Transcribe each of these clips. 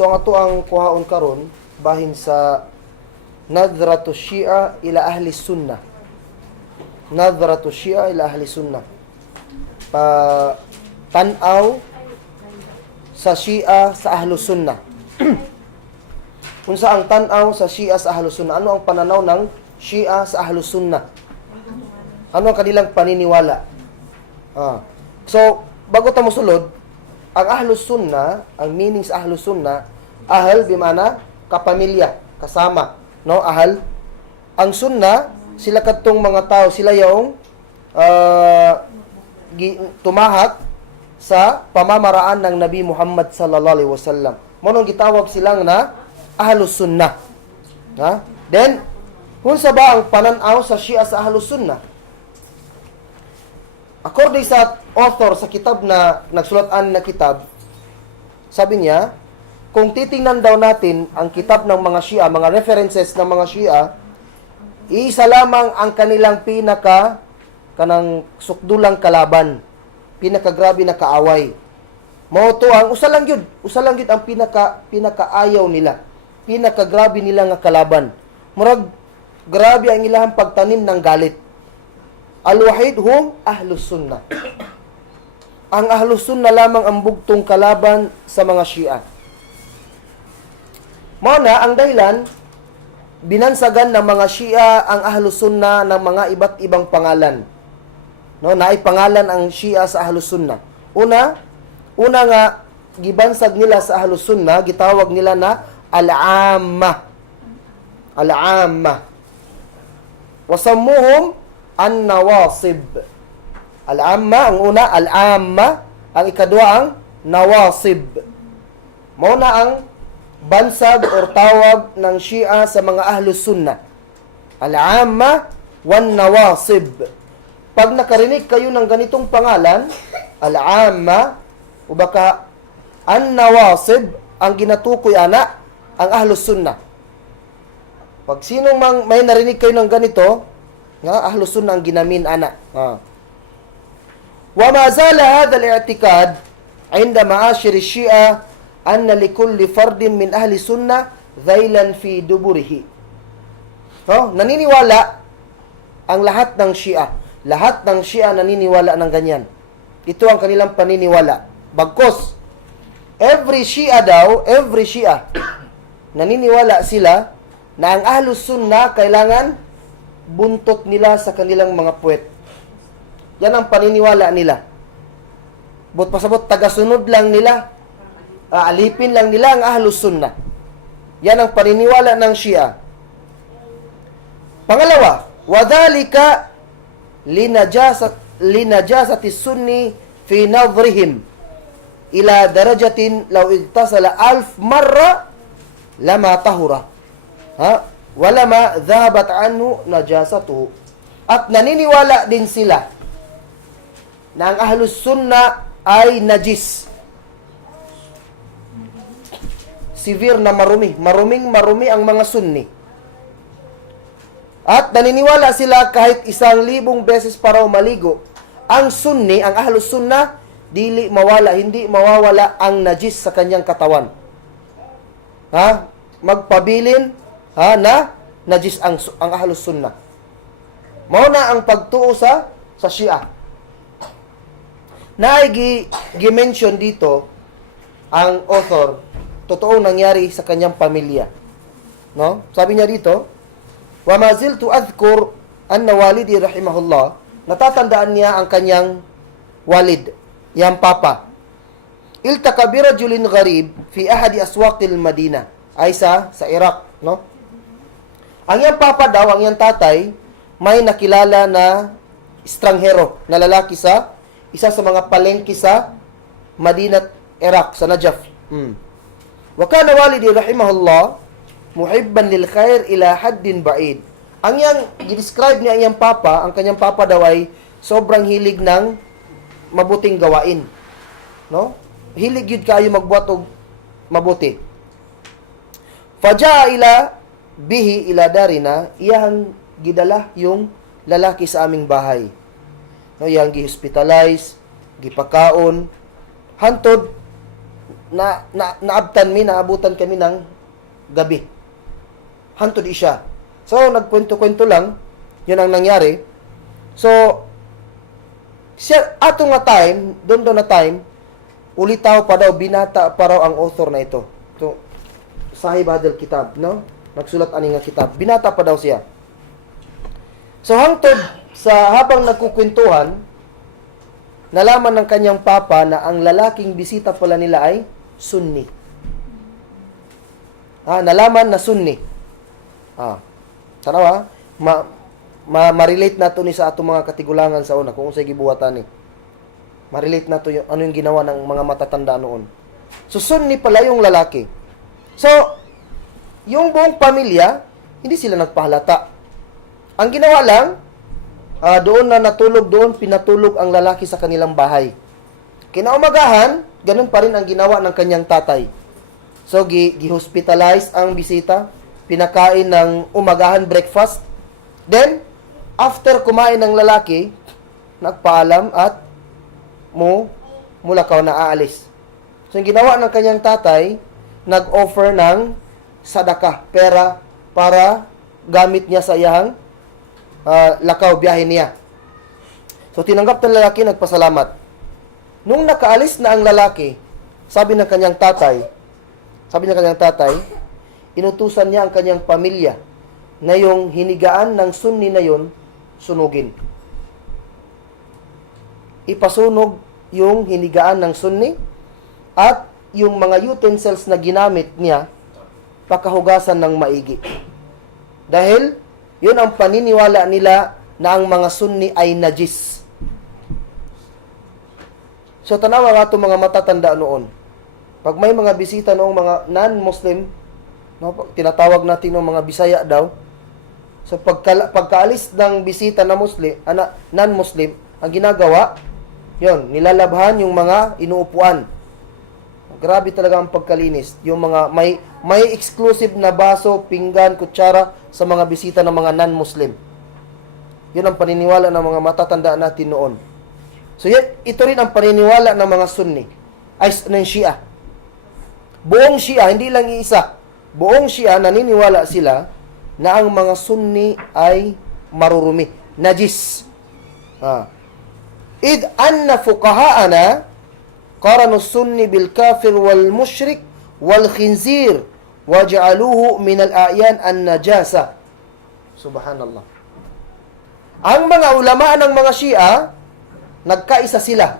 So ang ato ang kuhaon karon bahin sa Nadratu Shia ila Ahli Sunnah. Nadratu Shia ila Ahli Sunnah. Tanaw sa Shia sa Ahlu Sunnah. Kung saan ang tanaw sa Shia sa Ahlu Sunnah, ano ang pananaw ng Shia sa Ahlu Sunnah? Ano ang kanilang paniniwala? So, bago tayo sulod, ang Ahlu Sunnah, ang meaning sa Ahlu Sunnah, ahal bimana kapamilya, kasama, no? Ahal. Ang Sunnah, sila katong mga tao, sila yung tumahak sa pamamaraan ng Nabi Muhammad sallallahu alaihi wasallam. Monong gitawag silang na Ahlus Sunnah. Ha? Then, kung sa ba ang pananaw sa Shia sa Ahlus Sunnah? According sa author sa kitab na nagsulatan na kitab, sabi niya, kung titingnan daw natin ang kitab ng mga Shia, mga references ng mga Shia, isa lamang ang kanilang kanang sukdulang kalaban, pinakagrabe na kaaway. Mao to ang usa lang gyud ang pinakaayaw nila. Pinakagrabe nila nga kalaban. Murag grabe ang ilahang pagtanim ng galit. Al-wahid hum Ahlus Sunnah. Ang Ahlus Sunnah lamang ang bugtong kalaban sa mga Shia. Mao na ang dahilan binansagan ng mga Shia ang Ahlus Sunnah ng mga iba't ibang pangalan. No, naay pangalan ang Shia sa Ahlus Sunnah. Una nga gibansag nila sa Ahlus Sunnah, gitawag nila na al-amma. Al-amma. Wasammuhum an-nawasib. Al-amma ang una, al-amma, ang ikadua ang nawasib. Mao na ang bansag or tawag ng Shia sa mga Ahlus Sunnah. Al-amma wan nawasib. Pag nakarinig kayo ng ganitong pangalan, al-amma, o baka an-nawasib, ang ginatukoy ana, ang Ahlus Sunnah. Pag sinong may narinig kayo ng ganito, nga Ahlus Sunnah ang ginamin ana. Wa ma zala hadha al-i'tikad 'inda ma'ashir shia anna likulli fardin min ahli sunnah dhailan fi duburihi. Naniniwala ang lahat ng Shia. Lahat ng Shia naniniwala ng ganyan. Ito ang kanilang paniniwala. Bagkos, every Shia, naniniwala sila na ang Ahlus Sunnah kailangan buntot nila sa kanilang mga puwet. Yan ang paniniwala nila. But pasabot, tagasunod lang nila. Alipin lang nila ang Ahlus Sunnah. Yan ang paniniwala ng Shia. Pangalawa, wadhalika linajasati sunni fi nadhrihim ila darajatin law igtasala 1000 marra lama tahura. Wala ma dhahabat anhu najasatuhu. At naniniwala din sila na ang Ahlus Sunnah ay najis. Severe na marumi. Marumi ang mga Sunni. At naniniwala sila kahit 1,000 beses para maligo. Ang Sunni, ang Ahlus Sunnah, hindi mawawala ang najis sa kanyang katawan. Magpabilin na najis ang Ahlus Sunnah. Mao na ang pagtuo sa Shia. Gi-mention dito ang author, totoong nangyari sa kanyang pamilya. No? Sabi niya dito, wa ma ziltu adhkur anna walidi rahimahullah, natatandaan niya ang kanyang walid, yang papa. Iltaka bi rajulin gharib fi ahadi aswaqil Madinah, ay sa Iraq, no? Ang yang papa daw, ang yang tatay, may nakilala na estranghero, na lalaki sa isa sa mga palengke sa Madinah, Iraq, sa Najaf. Wa kana walidi rahimahullah muhibban lil khair ila haddin ba'id. Ang yang i-describe niya ang papa, ang kanyang papa daw ay sobrang hilig ng mabuting gawain. No? Hilig yun kayo magbuhat og mabuti. Faja'a bihi ila darina, iyang gidala yung lalaki sa aming bahay. No, iyang gi-hospitalize, gipakaon, hantod naabtan mi, naabutan kami ng gabi. Hantod siya. So, nagkwento-kwento lang, yun ang nangyari. So, siya, ato nga time, doon na time, ulitaw pa daw, binata pa raw ang author na ito. Ito, Sahih Hadal Kitab, no? Nagsulat ani nga kitab. Binata pa daw siya. So, hangtod sa habang nagkukwentuhan, nalaman ng kanyang papa na ang lalaking bisita pala nila ay Sunni. Nalaman na Sunni. Tanawa, ma-relate na to ni sa ato mga katigulangan sa una, kung sa gibuhatan ni. Ma-relate na to yung, ano yung ginawa ng mga matatanda noon. So, Sunni pala yung lalaki. So, yung buong pamilya, hindi sila nagpahalata. Ang ginawa lang, doon na natulog doon, pinatulog ang lalaki sa kanilang bahay. Kinaumagahan, ganun pa rin ang ginawa ng kanyang tatay. So, gi-hospitalize ang bisita, pinakain ng umagahan breakfast. Then, after kumain ng lalaki, nagpaalam at mulakaw na aalis. So, yung ginawa ng kanyang tatay, nag-offer ng sadaka, pera, para gamit niya sa iyang lakaw, biyahe niya. So, tinanggap ng lalaki, nagpasalamat. Nung nakaalis na ang lalaki, sabi ng kanyang tatay, inutusan niya ang kanyang pamilya na yung hinigaan ng Sunni na yon sunugin. Ipasunog yung hinigaan ng Sunni at yung mga utensils na ginamit niya, pakahugasan ng maigi. Dahil, yun ang paniniwala nila na ang mga Sunni ay najis. So, tanawa nga itong mga matatanda noon. Pag may mga bisita noong mga non-Muslim, no, tinatawag natin ng mga Bisaya daw, so pagkaalis ng bisita na non-Muslim, ang ginagawa, yon, nilalabhan yung mga inuupuan. Grabe talaga ang pagkalinis. Yung mga may exclusive na baso, pinggan, kutsara sa mga bisita ng mga non-Muslim. Yun ang paniniwala ng mga matatanda natin noon. So ito rin ang paniniwala ng mga Sunni, ay ng Shia. Buong Shia, hindi lang iisa. Buong Shia, naniniwala sila na ang mga Sunni ay marurumi, najis. Id anna fuqaha'ana qaranu sunni bil kafir wal mushrik wal khinzir waj'aluhu min al a'yan an najasa. Subhanallah. Ang mga ulama ng mga Shia, nagkaisa sila.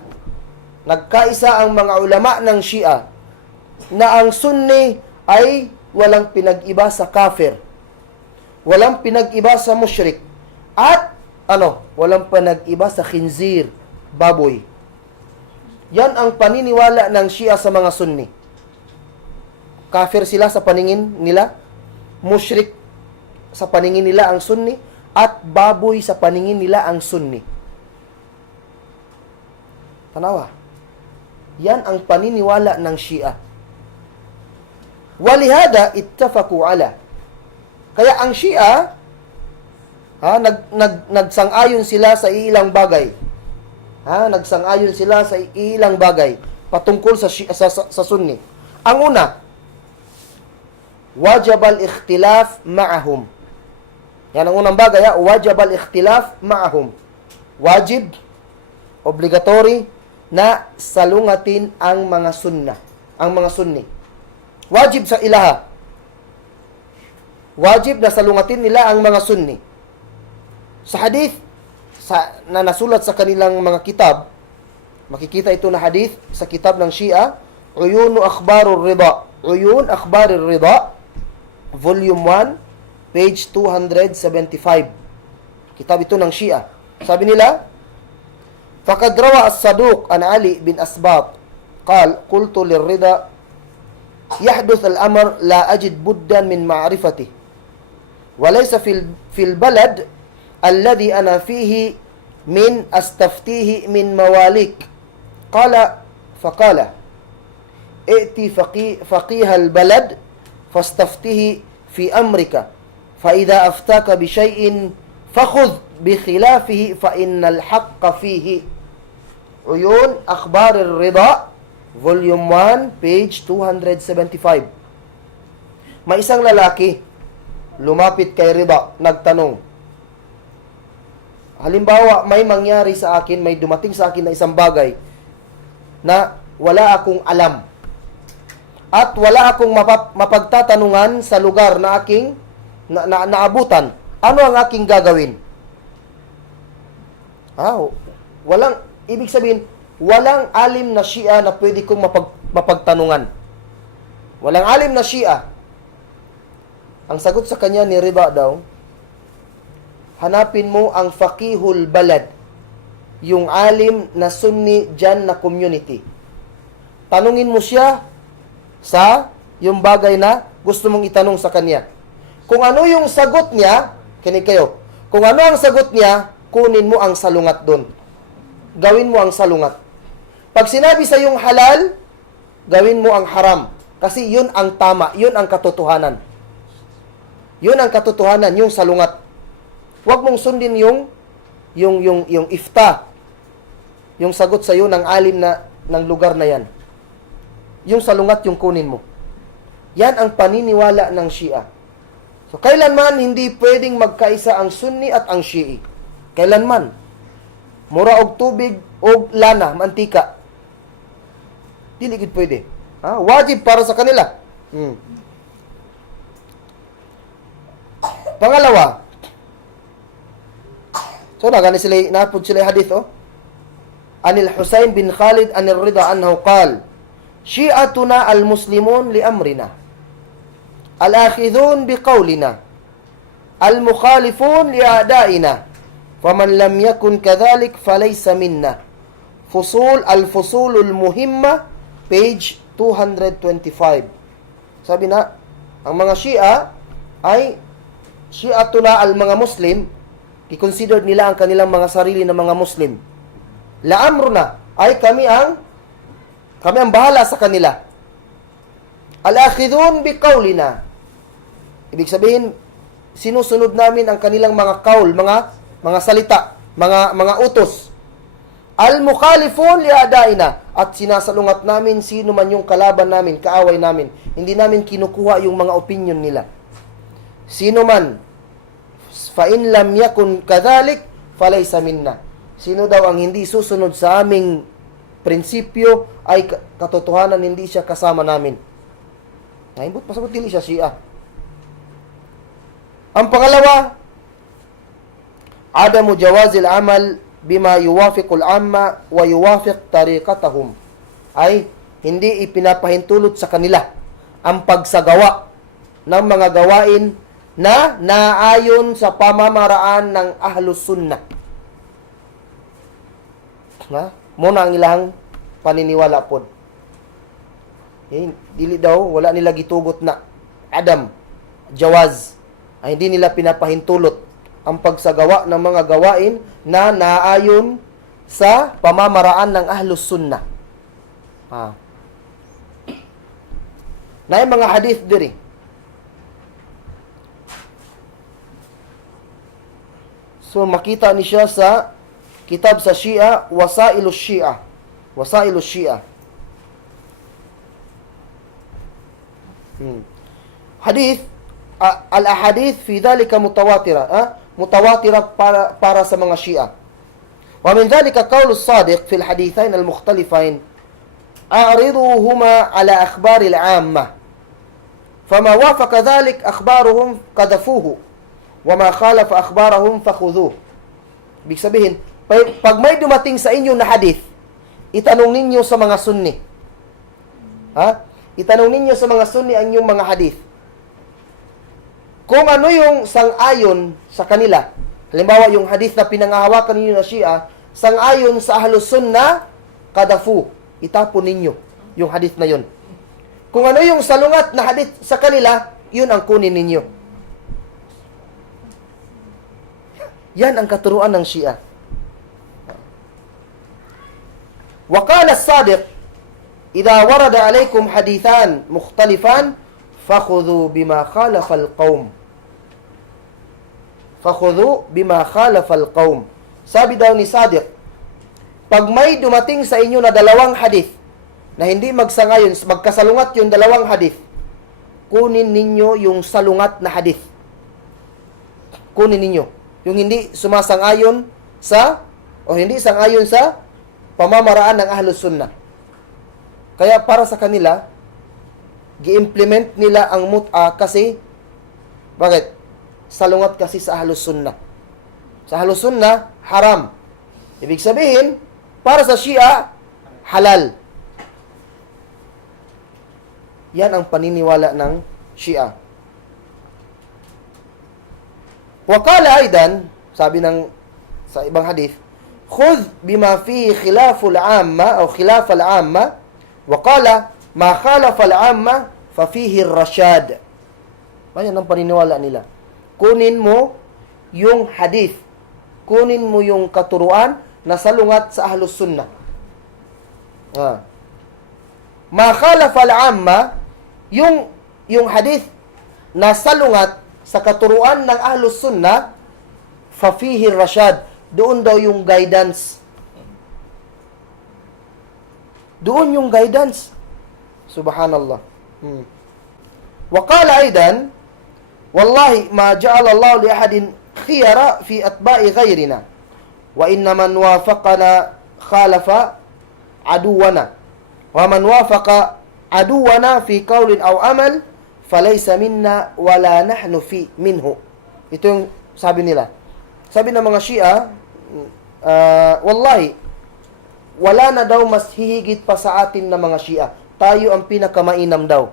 Nagkaisa ang mga ulama ng Shia na ang Sunni ay walang pinag-iba sa kafir, walang pinag-iba sa mushrik, at walang pinag-iba sa khinzir, baboy. Yan ang paniniwala ng Shia sa mga Sunni. Kafir sila sa paningin nila, mushrik sa paningin nila ang Sunni, at baboy sa paningin nila ang Sunni. Tanawa. Yan ang paniniwala ng Shia. Walihada ittafaku ala. Kaya ang Shia, nagsang-ayon sila sa ilang bagay. Nagsang-ayon sila sa ilang bagay patungkol sa Sunni. Ang una, wajib al-ikhtilaf ma'ahum. Yan ang unang bagay, wajib al-ikhtilaf ma'ahum. Wajib, obligatory, na salungatin ang mga Sunni. Wajib sa ilaha. Wajib na salungatin nila ang mga Sunni. Sa hadith na nasulat sa kanilang mga kitab, makikita ito na hadith sa kitab ng Shia, Uyun Akhbarur Rida. Uyun Akhbarur Rida, Volume 1, page 275. Kitab ito ng Shia. Sabi nila, فقد روى الصدوق عن علي بن أسباط قال قلت للرضا يحدث الأمر لا أجد بدا من معرفته وليس في البلد الذي أنا فيه من أستفتيه من مواليك فقال ائتي فقيه البلد فاستفتيه في أمرك فإذا أفتاك بشيء فخذ بخلافه فإن الحق فيه. Uyun Akhbar al-Rida, Volume 1, page 275. May isang lalaki, lumapit kay Rida, nagtanong, halimbawa, may mangyari sa akin, may dumating sa akin na isang bagay na wala akong alam. At wala akong mapagtatanungan sa lugar na aking naabutan. Ano ang aking gagawin? Ibig sabihin, walang alim na Shia na pwede kong mapagtanungan. Walang alim na Shia. Ang sagot sa kanya ni Rida daw, hanapin mo ang faqihul balad, yung alim na Sunni dyan na community. Tanungin mo siya sa yung bagay na gusto mong itanong sa kanya. Kung ano yung sagot niya, kinig kayo, kung ano ang sagot niya, kunin mo ang salungat doon. Gawin mo ang salungat. Pag sinabi sa yung halal, gawin mo ang haram. Kasi yun ang tama, yun ang katotohanan. Yun ang katotohanan, yung salungat. Huwag mong sundin yung ifta, yung sagot sa iyo ng alim na ng lugar na yan. Yung salungat yung kunin mo. Yan ang paniniwala ng Shia. So, kailanman hindi pwedeng magkaisa ang Sunni at ang Shi'i. Kailanman. Mura og tubig og lana, mantika. Dili gid pwede. Wajib para sa kanila. Pangalawa, so nagani sila napud sila hadith Anil Husayn bin Khalid anir Rida anhu qal Syi'atuna al-muslimun li amrina al-akhidhun biqawlina al-mukhalifun li a'da'ina faman lam yakun kadhalik falaysa minna. Al-fusulul muhimma, page 225. Sabi na, ang mga Shia ay Syi'atuna al-mga Muslim, i-consider nila ang kanilang mga sarili na mga Muslim. La amruna, ay kami ang bahala sa kanila. Al-akhidun biqawlina. Ibig sabihin, sinusunod namin ang kanilang mga kaul, mga salita, mga utos. Al-mukhalifun li'adaina, at sinasalungat namin sino man yung kalaban namin, kaaway namin. Hindi namin kinukuha yung mga opinion nila. Sino man, fa in lam yakun kadhalik falaysa minna. Sino daw ang hindi susunod sa aming prinsipyo ay katotohanan, hindi siya kasama namin. Naimbot pasabot dili siya Shia. Ang pangalawa, adamu jawazil amal bima yuwafiqul amma wa yuwafiq tariqatahum, ay hindi ipinapahintulot sa kanila ang pagsagawa ng mga gawain na naayon sa pamamaraan ng Ahlus Sunnah. Muna ang ilang paniniwala pod. Dili daw, wala nila gitugot na Adam, jawaz, ay hindi nila pinapahintulot ang pagsagawa ng mga gawain na naayon sa pamamaraan ng Ahlus Sunnah. Na yung mga hadith diri. So, makita ni siya sa kitab sa Shia, Wasailus Shia. Wasailus Shia. Hadith, al-ahadith fi dhalika mutawatira. Mutawatira para sa mga Shia. Wa min dhalika qawlu as-sadiq fi al-hadithain al-mukhtalifain. A'riduhuma ala akhbar al-'amma. Fama wafaqa dhalik akhbaruhum qadhafuhu. Wa ma khalafa akhbarahum fakhudhuhu. Ibig sabihin, pag may dumating sa inyo na hadith, itanong ninyo sa mga Sunni. Itanong ninyo sa mga Sunni ang inyong mga hadith. Kung ano yung sang-ayon sa kanila, halimbawa yung hadith na pinangahawakan ninyo na Shia, sang-ayon sa Ahlus Sunnah, kadafu, itapon ninyo yung hadith na yun. Kung ano yung salungat na hadith sa kanila, yun ang kunin ninyo. Yan ang katuruan ng Shia. وقال الصادق إذا ورد عليكم حديثان مختلفان فخذوا بما خالف القوم. فخذوا بما خالف القوم. Sabi daw ni Sadiq, pag may dumating sa inyo na dalawang hadith na hindi magsangayon, magkasalungat yung dalawang hadith, kunin ninyo yung salungat na hadith. Kunin ninyo. Yung hindi sumasang-ayon sa, o hindi sang-ayon sa pamamaraan ng Ahlus Sunnah. Kaya para sa kanila, gi-implement nila ang mut'a kasi, bakit? Salungat kasi sa Ahlus Sunnah. Sa Ahlus Sunnah, haram. Ibig sabihin, para sa Shia, halal. Yan ang paniniwala ng Shia. Wakala aidan, sabi ng sa ibang hadith, khudh bima fihi khilaful amma o khilaf al-amma, wakala ma khalafa al-amma fa fihi ar-rashad. Yan ang paniniwala nila. Kunin mo yung hadith. Kunin mo yung katuruan na salungat sa Ahlus Sunnah. Ma khalafa al-amma, yung hadith na salungat sa katuruan ng Ahlus Sunnah, fa fihi ar-rashad. Doon daw yung guidance. Doon yung guidance. Subhanallah. Waqala aidan, wallahi ma ja'ala Allah li ahadin khiyara fi atba'i ghayrina wa inna man wafaqana khalafa aduwana wa man wafaqa aduwana fi qawlin aw amal falaysa minna wala nahnu fi minhu. Ito yung sabi nila. Sabi ng mga Shia, wallahi, wala na daw mas hihigit pa sa atin na mga Shia. Tayo ang pinakamainam daw.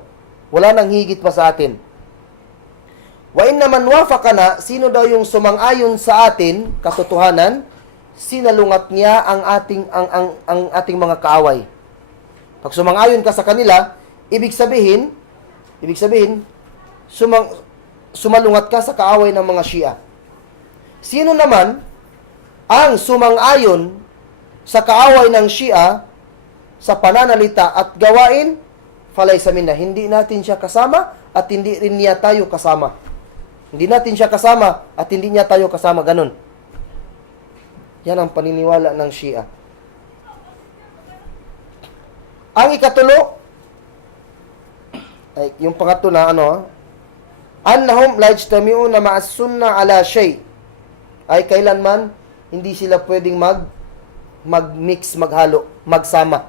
Wala nang higit pa sa atin. Wa inna man wafaqana, sino daw yung sumang-ayon sa atin, katotohanan, sinalungat niya ang ating mga kaaway. Pag sumang-ayon ka sa kanila, ibig sabihin, sumalungat ka sa kaaway ng mga Shia. Sino naman ang sumang-ayon sa kaaway ng Shia sa pananalita at gawain, falaysa minna, hindi natin siya kasama at hindi rin niya tayo kasama. Hindi natin siya kasama at hindi niya tayo kasama, ganun. Yan ang paniniwala ng Shia. Ang ikatulo, ay, yung pangatlo na annahum la yajtami'una ma'as sunnah ala shay, ay kailanman hindi sila pwedeng mag-mix, maghalo, magsama.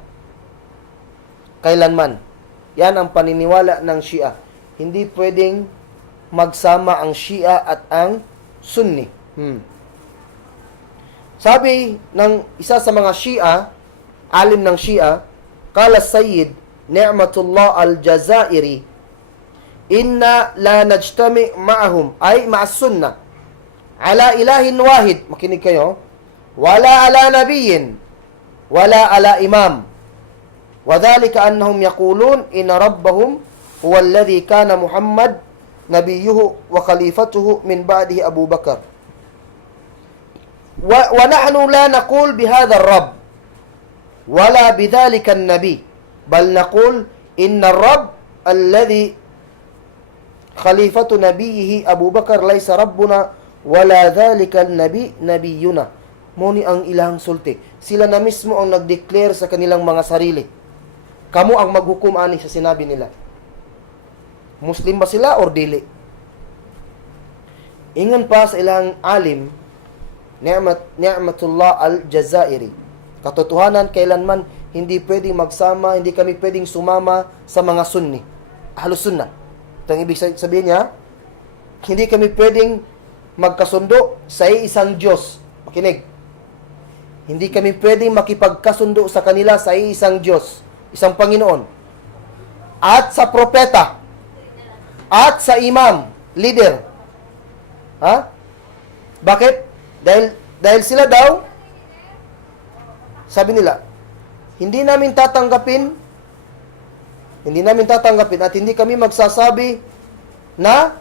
Kailanman. Yan ang paniniwala ng Shia. Hindi pwedeng magsama ang Shia at ang Sunni. Sabi ng isa sa mga Shia, alim ng Shia, kala Sayyid Ni'matullah al-Jazairi, inna la najtami ma'ahum, ay ma'as sunnah, ala ilahin wahid, makinig kayo, wala ala nabiyin, wala ala imam, wadhalika annahum yaqulun inna rabbahum huwa alladhi kana Muhammad nabiyuhu wa khalifatuhu min ba'dihi Abu Bakar. Wa nahnu la naqul bihadha ar-rabb wala bidhalika an-nabi, bal naqul inna ar-rabb alladhi khalifatu nabiyhi Abu Bakar laysa rabbuna wala dhalika an-nabi nabiyuna. Muni ang ilang sulti. Sila na mismo ang nag-declare sa kanilang mga sarili. Kamu ang maghukom ani sa sinabi nila. Muslim ba sila or dili? Ingon pa sa ilang alim, Ni'matullah al-Jazairi, katotohanan, kailanman hindi pwedeng magsama, hindi kami pwedeng sumama sa mga Sunni, Ahlus Sunnah. Ito ang ibig sabihin niya, hindi kami pwedeng magkasundo sa isang Diyos. Makinig. Hindi kami pwedeng makipagkasundo sa kanila sa isang Diyos, isang Panginoon, at sa propeta, at sa imam, leader. Bakit? Dahil sila daw, sabi nila, hindi namin tatanggapin at hindi kami magsasabi na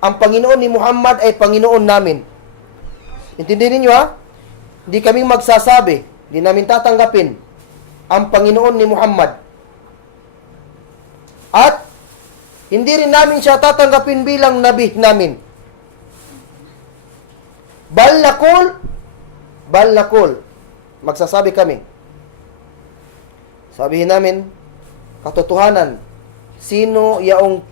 ang Panginoon ni Muhammad ay Panginoon namin. Intindihin niyo Hindi kami magsasabi, hindi namin tatanggapin ang Panginoon ni Muhammad. At hindi rin namin siya tatanggapin bilang nabi namin. Bal naqul, magsasabi kami, Sabihin namin, katotohanan, sino yaong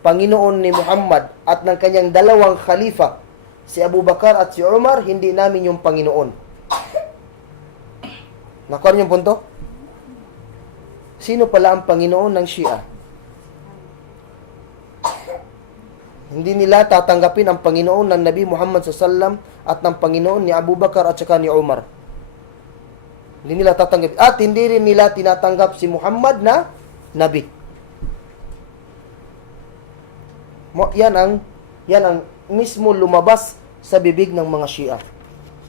Panginoon ni Muhammad at ng kanyang dalawang khalifa, si Abu Bakar at si Umar, hindi namin yung Panginoon. Nakuha niyo yung punto? Sino pala ang Panginoon ng Shia? Hindi nila tatanggapin ang Panginoon ng Nabi Muhammad SAW at ng Panginoon ni Abu Bakar at saka ni Umar. Hindi nila tatanggapin. At hindi rin nila tinatanggap si Muhammad na Nabi. Yan ang mismo lumabas sa bibig ng mga Shia.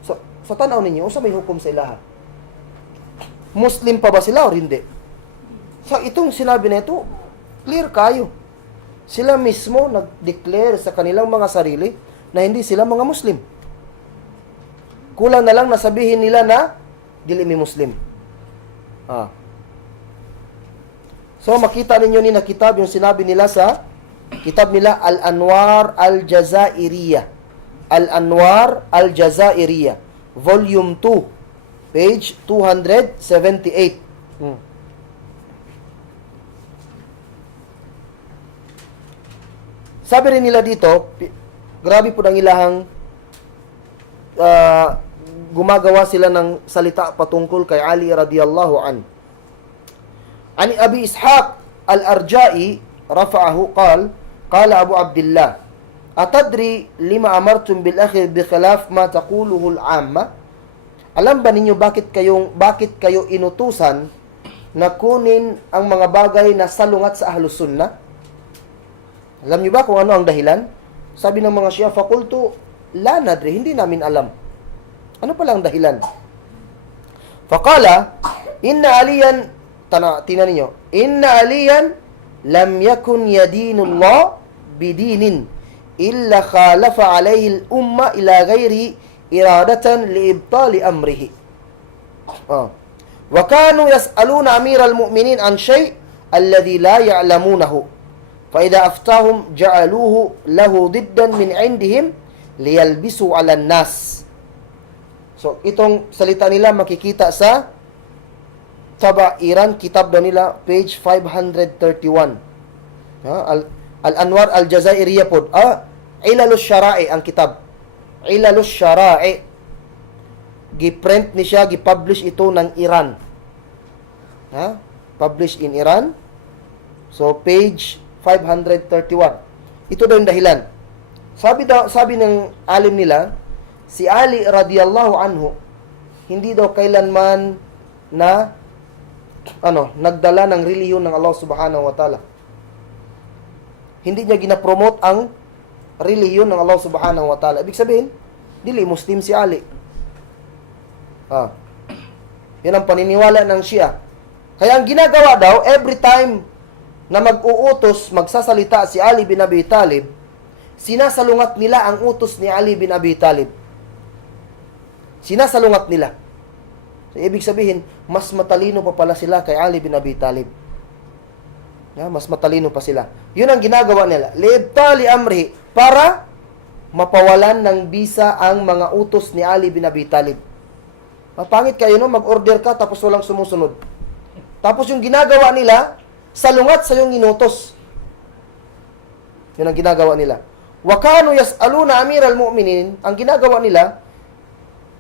So, sa tanaw ninyo, sa may hukom sa ilaha? Muslim pa ba sila o hindi? So, itong sinabi na ito, clear kayo. Sila mismo nag-declare sa kanilang mga sarili na hindi sila mga Muslim. Kulang na lang nasabihin nila na dili mi Muslim. So, makita ninyo ni na kitab yung sinabi nila sa kitab nila Al-Anwar Al-Jazairiyah. Al-Anwar Al-Jazairiyah. Volume 2. Page 278. Sabi rin nila dito, grabe po ang ilahang gumagawa sila ng salita patungkol kay Ali radiyallahu an. Ani Abi Ishaq Al-Arja'i rafa'ahu qala Abu Abdullah atadri lima amartum bil akhir bi khilaf ma taquluhu al-amma. Alam ba ninyo bakit kayo inutusan na kunin ang mga bagay na salungat sa Ahlus Sunnah? Alam niyo ba kung ano ang dahilan? Sabi ng mga Shia, fakultu la nadri, hindi namin alam. Ano pala ang dahilan? Faqala, inna aliyan, tingnan niyo, inna aliyan lam yakun yadinullah bidinin illa khalafa alayhi al-umma ila ghairi iradatan liibtali amrihi. Wa kanu yas'aluna amiral mu'minin an shay' alladhi la ya'lamunahu. فإذا أفتاهم جعلوه له ضدا من عندهم ليلبسوا على الناس. So, itong salita nila makikita sa Tabairan, kitab daw nila, page 531. Al-Anwar Al-Jazairiyah pod. Ilalus Shara'i ang kitab. Ilalus Shara'i. Giprint ni siya, gipublish ito ng Iran. Published in Iran. So, page 531. Ito daw yung dahilan. Sabi ng alim nila, si Ali radiyallahu anhu, hindi daw kailanman na nagdala ng relihiyon ng Allah subhanahu wa ta'ala. Hindi niya ginapromote ang relihiyon ng Allah subhanahu wa ta'ala. Ibig sabihin, dili Muslim si Ali. Yan ang paniniwala ng Shia. Kaya ang ginagawa daw, every time na mag-uutos, magsasalita si Ali bin Abi Talib, sinasalungat nila ang utos ni Ali bin Abi Talib. Sinasalungat nila. So, ibig sabihin, mas matalino pa pala sila kay Ali bin Abi Talib. Mas matalino pa sila. Yun ang ginagawa nila. Liibtali amri, para mapawalan ng bisa ang mga utos ni Ali bin Abi Talib. Mapangit kayo, no? Mag-order ka tapos walang sumusunod. Tapos yung ginagawa nila, salungat sa yung inutos. Yun ang ginagawa nila. Wa kanu yas'aluna amiral mu'minin, ang ginagawa nila,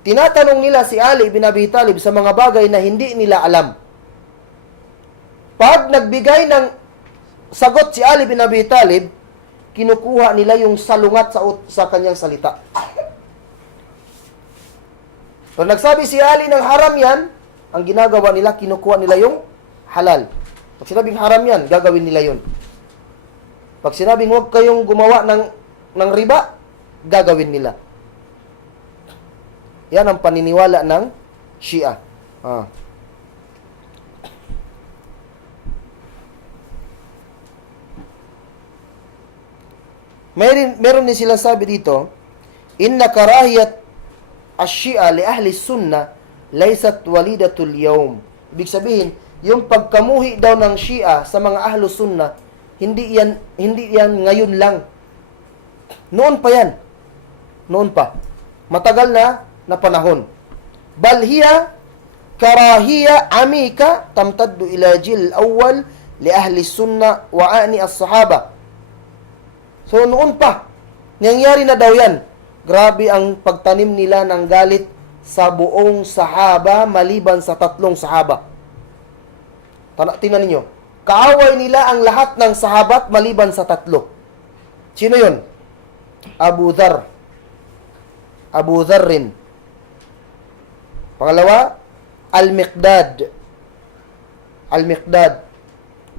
tinatanong nila si Ali bin Abi Talib sa mga bagay na hindi nila alam. Pag nagbigay ng sagot si Ali bin Abi Talib, kinukuha nila yung salungat sa kanyang salita. Pag nagsabi si Ali ng haram yan, ang ginagawa nila, kinukuha nila yung halal. Pag sinabing haram yan, gagawin nila yun. Pag sinabing huwag kayong gumawa ng riba, gagawin nila. Yan ang paniniwala ng Shia. Meron din sila sabi dito, inna karahiyat ash-Shia li ahli sunnah laysat walidatul yawm. Ibig sabihin, yung pagkamuhi daw ng Shia sa mga ahlu sunnah, hindi yan ngayon lang. Noon pa yan. Noon pa. Matagal na panahon. Bal hiya karahiya amika tamtaddu ila jil awwal li ahli sunna wa ani as-sahaba. So noon pa, nangyari na daw yan. Grabe ang pagtanim nila ng galit sa buong sahaba maliban sa 3 sahaba. Tingnan ninyo. Kaaway nila ang lahat ng sahabat maliban sa 3. Sino yun? Abu Dhar. Abu Dharrin. Pangalawa, Al-Miqdad. Al-Miqdad.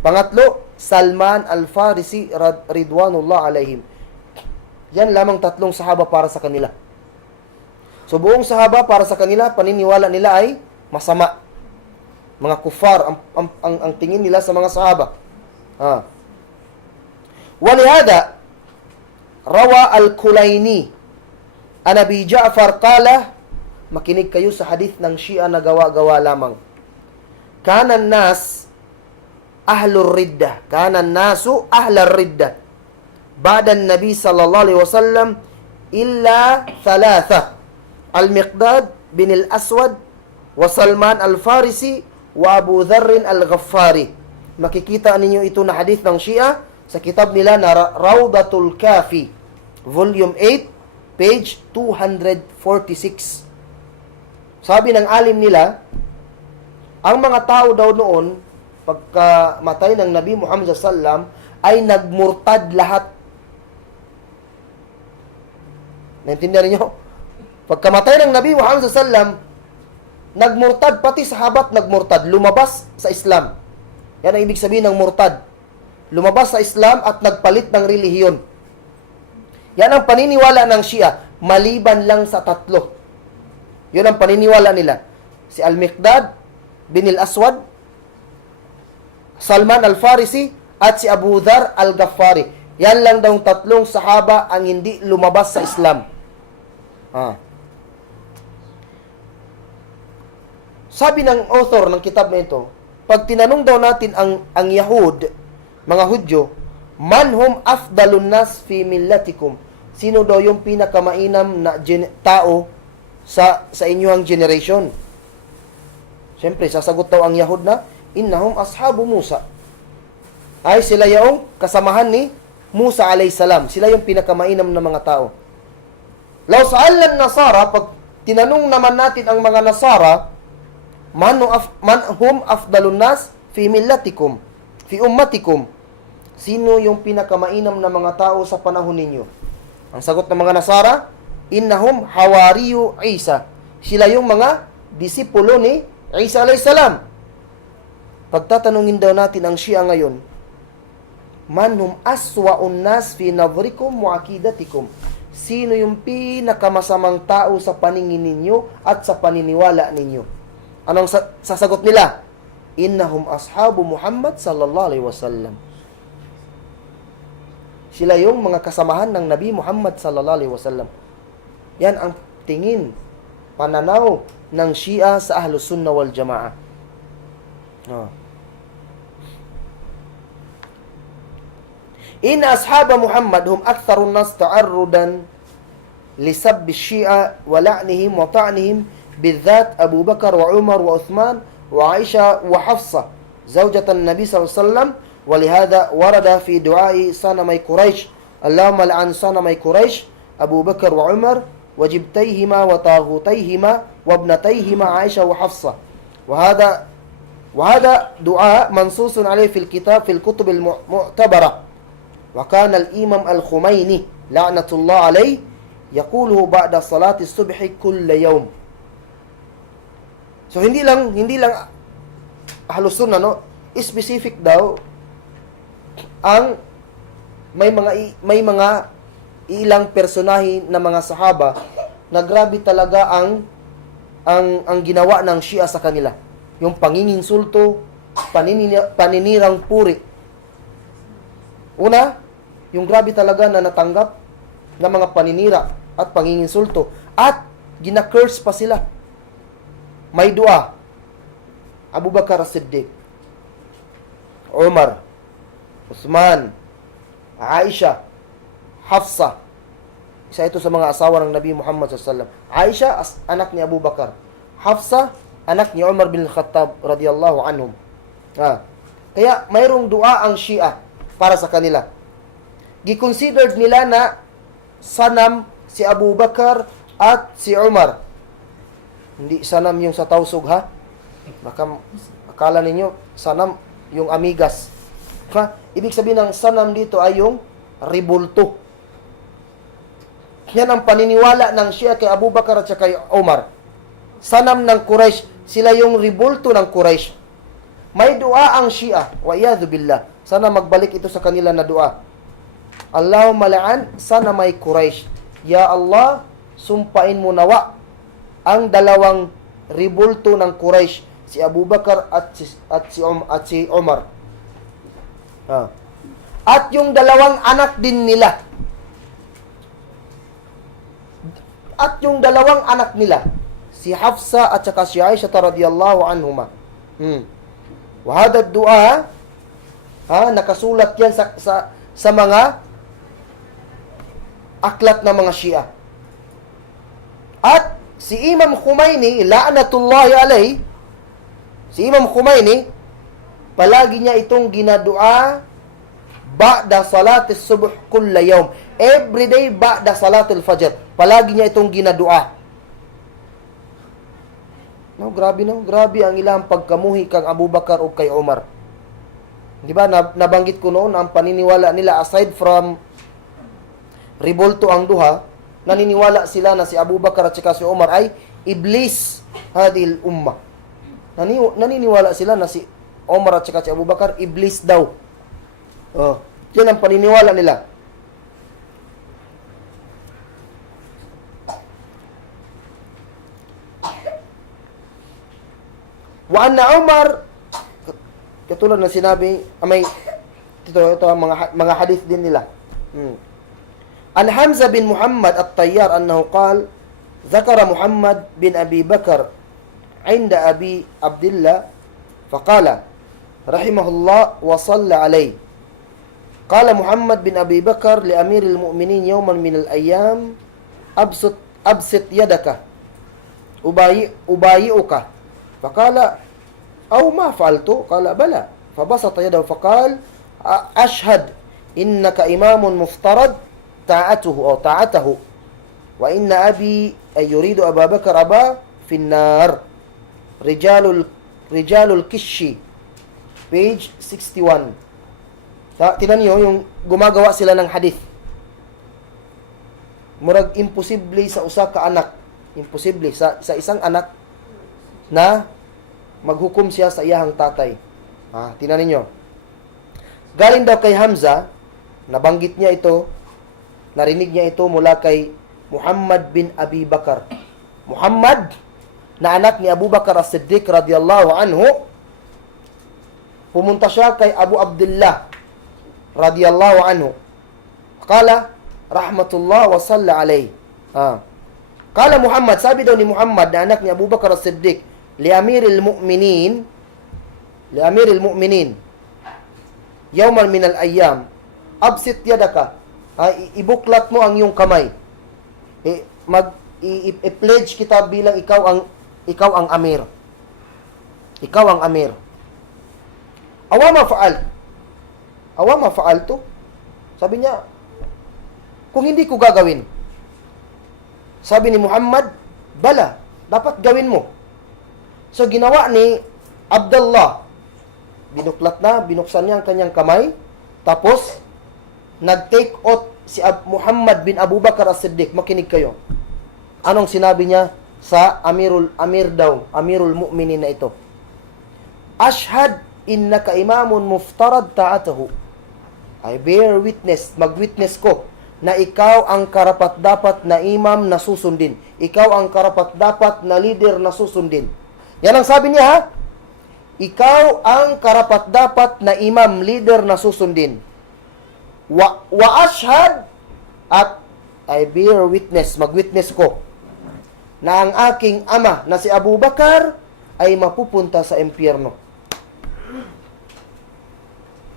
Pangatlo, Salman Al-Farisi ridwanullah alaihim. Yan lamang 3 sahaba para sa kanila. So buong sahaba para sa kanila, paniniwala nila ay masama. Mga kufar ang tingin nila sa mga sahaba. Walihada, rawa Al-Kulaini an Abi Ja'far qala, makinig kayo sa hadith ng Shia na gawa-gawa lamang. Kanan nas ahlur riddah. Kanan nasu ahlur riddah. Ba'da Nabi sallallahu alaihi wasallam illa 3. Al-Miqdad bin al-Aswad wa Salman al-Farisi wa Abu Dharr al-Ghaffari. Makikita ninyo ito na hadith ng Shia sa kitab nila na Rawdatul Kafi, Volume 8, page 246. Sabi ng alim nila, ang mga tao daw noon, pagkamatay ng Nabi Muhammad sallam, ay nagmurtad lahat. Naintindihan niyo? Pagkamatay ng Nabi Muhammad sallam, nagmurtad, pati sahabat nagmurtad, lumabas sa Islam. Yan ang ibig sabihin ng murtad. Lumabas sa Islam at nagpalit ng relihiyon. Yan ang paniniwala ng Shia, maliban lang sa 3. Yun ang paniniwala nila. Si Al-Miqdad bin al-Aswad, Salman al-Farisi, at si Abu Dharr al-Ghaffari. Yan lang daw 3 sahaba ang hindi lumabas sa Islam. Sabi ng author ng kitab na ito, pag tinanong daw natin ang Yahud, mga Hudyo, man hum afdalun nas fi millatikum, sino daw yung pinakamainam na tao sa inyong generation? Siyempre, sasagot daw ang Yahud na, innahum ashabu Musa. Ay, sila yung kasamahan ni Musa alayhisalam. Sila yung pinakamainam na mga tao. Law sa'alan Nasara, pag tinanong naman natin ang mga Nasara, man hum afdalun nas fi millatikum, fi ummatikum, sino yung pinakamainam na mga tao sa panahon ninyo? Ang sagot ng mga Nasara, innahum hawariyu Isa. Sila yung mga disipulo ni Isa alayhisalam. Pagtatanungin daw natin ang Shia ngayon, man hum aswa'un nas fi nadhrikum wa aqidatikum, sino yung pinakamasamang tao sa paningin ninyo at sa paniniwala ninyo? Anong sasagot nila? Innahum ashabu Muhammad sallallahu alaihi wasallam. Sila yung mga kasamahan ng Nabi Muhammad sallallahu alaihi wasallam. Yan ang tingin, pananaw ng Shia sa Ahlus Sunnah wal Jamaah. In ashab Muhammad hum aktharun nas ta'arrudan li sabb Shia wa la'nihim wa ta'nihim, بالذات أبو بكر وعمر وعثمان وعائشة وحفصة زوجة النبي صلى الله عليه وسلم. ولهذا ورد في دعاء صنمي قريش اللهم لعن صنمي قريش أبو بكر وعمر وجبتيهما وطاغوتيهما وابنتيهما عائشة وحفصة. وهذا دعاء منصوص عليه في الكتاب في الكتب المعتبرة. وكان الإمام الخميني لعنة الله عليه يقوله بعد صلاة الصبح كل يوم. So hindi lang Ahlus Sunnah, no, specific daw ang may mga ilang personahe na mga sahaba na grabe talaga ang ginawa ng Shia sa kanila. Yung panginginsulto, paninirang puri. Una, yung grabe talaga na natanggap ng mga paninira at panginginsulto, at gina-curse pa sila. May dua, Abu Bakar as-Siddiq, Umar, Uthman, Aisha, Hafsa. Isa ito sa mga asawa ng Nabi Muhammad sallallahu alaihi wasallam. Aisha, anak ni Abu Bakar. Hafsa, anak ni Umar bin Khattab radiyallahu anhum. Kaya mayroong dua ang Shia para sa kanila. Giconsidered nila na sanam si Abu Bakar at si Umar. Hindi sanam yung sa Tausug, ha? Baka akala ninyo sanam yung amigas. Ibig sabihin ng sanam dito ay yung ribulto. Yan ang paniniwala ng Shia kay Abu Bakar at kay Umar. Sanam ng Quraysh, sila yung ribulto ng Quraysh. May dua ang Shia, wa iyadhu billah. Sana magbalik ito sa kanila na dua. Allahumma la'an sana may Quraysh. Ya Allah, sumpain mo nawa ang dalawang ribulto ng Quraysh, si Abu Bakar at si Umar. At yung dalawang anak din nila. At yung dalawang anak nila, si Hafsa at saka si Aisha radhiyallahu anhuma. Wa hada dua, nakasulat yan sa mga aklat ng mga Shia. At si Imam Khomeini, la'natullahi alayhi, si Imam Khomeini, palagi niya itong ginadua ba'da salatis subuh kulla yawm. Every day ba'da salatil fajr. Palagi niya itong ginadua. Grabe ang ilang pagkamuhi kang Abu Bakar o kay Umar. Di ba, nabanggit ko noon, ang paniniwala nila, aside from ribulto ang duha, naniniwala sila na si Abu Bakar at si Umar ay iblis hadil ummah. Naniniwala sila na si Umar at si Abu Bakar iblis daw. Yan ang paniniwala nila. Wa anna Umar, katulad na sinabi, ito ang mga hadith din nila. An Hamza bin Muhammad at-Tayyar annahu qal, ذكر محمد بن أبي بكر عند أبي عبد الله فقال رحمه الله وصلى عليه. قال محمد بن أبي بكر لأمير المؤمنين يوما من الأيام أبسط يدك أبايعك. فقال أو ما فعلت؟ قال بلى. فبسط يده فقال أشهد إنك إمام مفترض طاعته وإن أبي يريد أبا بكر أبا في النار. رجال الكشي page 61. Tinan niyo yung gumagawa sila ng hadith. Murag imposible sa usa ka anak, imposible sa isang anak na maghukom siya sa iyahang tatay. Tinan niyo. Galing daw kay Hamza, nabanggit niya ito, narinig niya ito mula kay Muhammad bin Abi Bakar. Muhammad, na anak ni Abu Bakar as-Siddiq radiyallahu anhu, pumunta siya kay Abu Abdullah radiyallahu anhu. Kala, rahmatullah wa salla alayhi. Kala Muhammad, sabi daw ni Muhammad, na anak ni Abu Bakar as-Siddiq, li amiril mu'minin, yawman minal ayyam, absit yadaka, ibuklat mo ang iyong kamay. I-pledge kita bilang ikaw ang amir. Ikaw ang amir. Awama faal to. Sabi niya, kung hindi ko gagawin. Sabi ni Muhammad, bala, dapat gawin mo. So ginawa ni Abdullah, binuksan niya ang kanyang kamay, tapos nag-take out si Muhammad bin Abu Bakar as-Siddiq. Makinig kayo. Anong sinabi niya sa amirul mu'minin na ito? Ashhad innaka imamun muftarad ta'atahu. I bear witness, mag-witness ko na ikaw ang karapat-dapat na imam na susundin. Ikaw ang karapat-dapat na leader na susundin. Yan ang sabi niya, ha? Ikaw ang karapat-dapat na imam, leader na susundin. Wa ashhad, at I bear witness, mag-witness ko, na ang aking ama na si Abu Bakar ay mapupunta sa impyerno.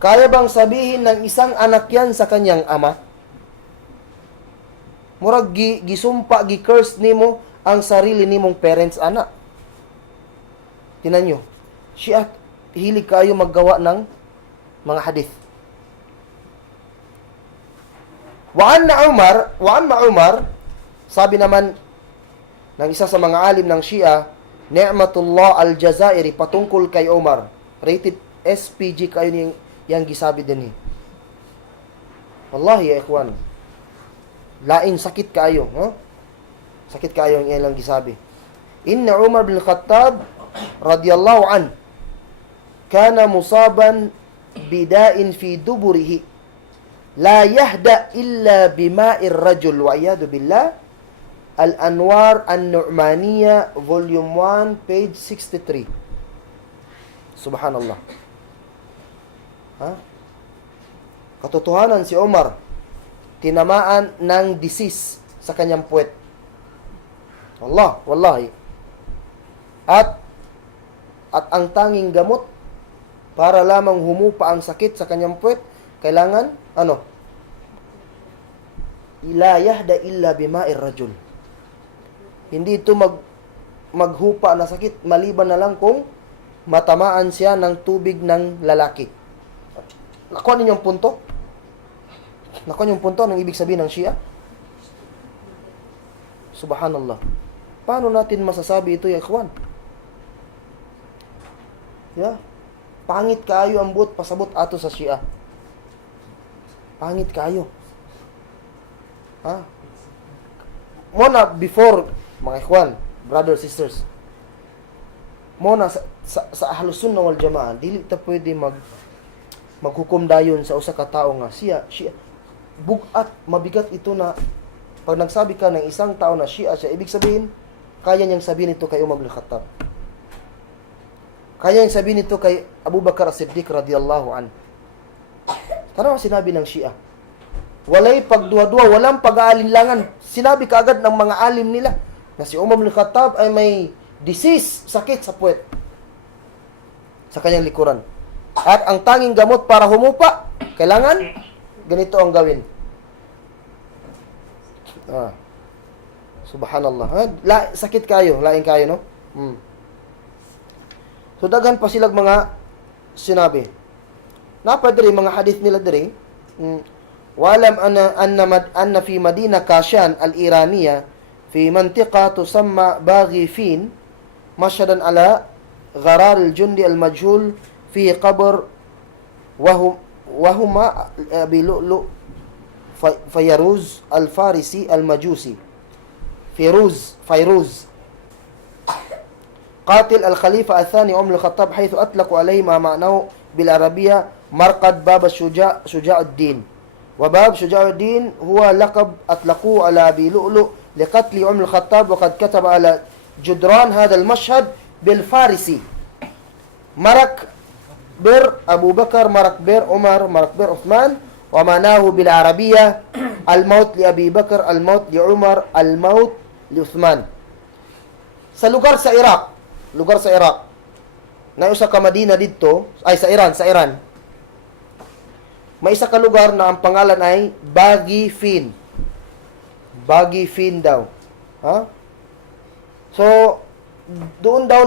Kaya bang sabihin ng isang anak yan sa kanyang ama? Murag gisumpa, gi-curse nimo ang sarili nimong parents, anak. Tinan nyo, Shia, hilig kayo maggawa ng mga hadith. Wa anna Umar, sabi naman ng isa sa mga alim ng Shia, Ni'matullah al-Jazairi, patungkol kay Umar. Rated SPG kayo yang gisabi din eh. Wallahi ya ikhwan, laing sakit kayo, no? Sakit kayo ang ilang gisabi. Inna Umar bin Khattab radiyallahu an kana musaban bida'in fi duburihi la yahda illa bima'ir rajul wa iyadu billah. Al-Anwar An-Nu'maniyya Volume 1 page 63. Subhanallah. Katotohanan, si Umar tinamaan ng disease sa kanyang puwet. Wallahi. At ang tanging gamot para lamang humupa ang sakit sa kanyang puwet, kailangan la yahda illa bima'ir rajul. Hindi ito maghupa na sakit maliban na lang kung matamaan siya ng tubig ng lalaki. Nakuha ninyong punto? Nakuha ninyong punto ng ibig sabihin ng Shia? Subhanallah. Paano natin masasabi ito, ya ikhwan? Yeah. Pangit kayo ang buot pasabot ato sa Shia. Pangit kayo. Muna before, mga ikhwan, brothers, sisters, muna sa Ahlus Sunnah wal Jamaa, dili ta pwede maghukom dayon sa usa ka tawo nga siya bugat, mabigat ito na pag nagsabi ka ng isang tao na Shia siya, ibig sabihin kaya niyang sabihin ito kay Umar bin Khattab, kaya niyang sabihin ito kay Abu Bakar As-Siddiq radiyallahu an. Tanaw sinabi ng Shia, walay pagduwa-duwa, walang pag-aalinlangan. Sinabi kaagad ng mga alim nila na si Umar bin Khattab ay may disease, sakit sa puwet, sa kanyang likuran. At ang tanging gamot para humupa, kailangan ganito ang gawin. Subhanallah. Sakit kayo, laing kayo, no? So, daghan pa silang mga sinabi. Napadiri, mga hadith nila diri, walam anna fi Madinah Kashan al-Iraniya في منطقة تسمى باغيفين مشهدا على غرار الجندي المجهول في قبر وهما أبي لؤلؤ فيروز الفارسي المجوسي فيروز قاتل الخليفة الثاني عمر الخطاب، حيث أطلقوا عليه ما معناه بالعربية مرقد باب شجاع الدين. وباب شجاع الدين هو لقب أطلقوه على أبي لؤلؤ لقتل عمر الخطاب، وقد كتب على جدران هذا المشهد بالفارسي مرك بر أبو بكر، مرك بر عمر، مرك بر عثمان، ومعناه بالعربية الموت لأبي بكر، الموت لعمر، الموت لعثمان. Sa lugar sa Iraq, na isa ka Madina dito, ay sa Iran, may isa ka lugar na ang pangalan ay Baghifin daw. So, doon daw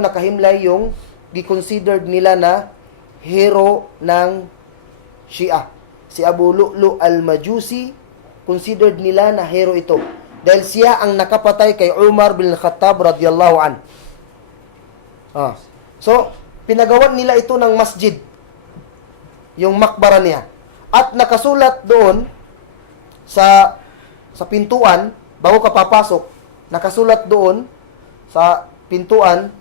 nakahimlay yung gi-considered nila na hero ng Shia. Si Abu Lu'lu' al-Majusi, considered nila na hero ito. Dahil siya ang nakapatay kay Umar bin Khattab radiyallahu an. So, pinagawan nila ito ng masjid, yung makbara niya. At nakasulat doon sa pintuan, bago ka papasok, nakasulat doon sa pintuan,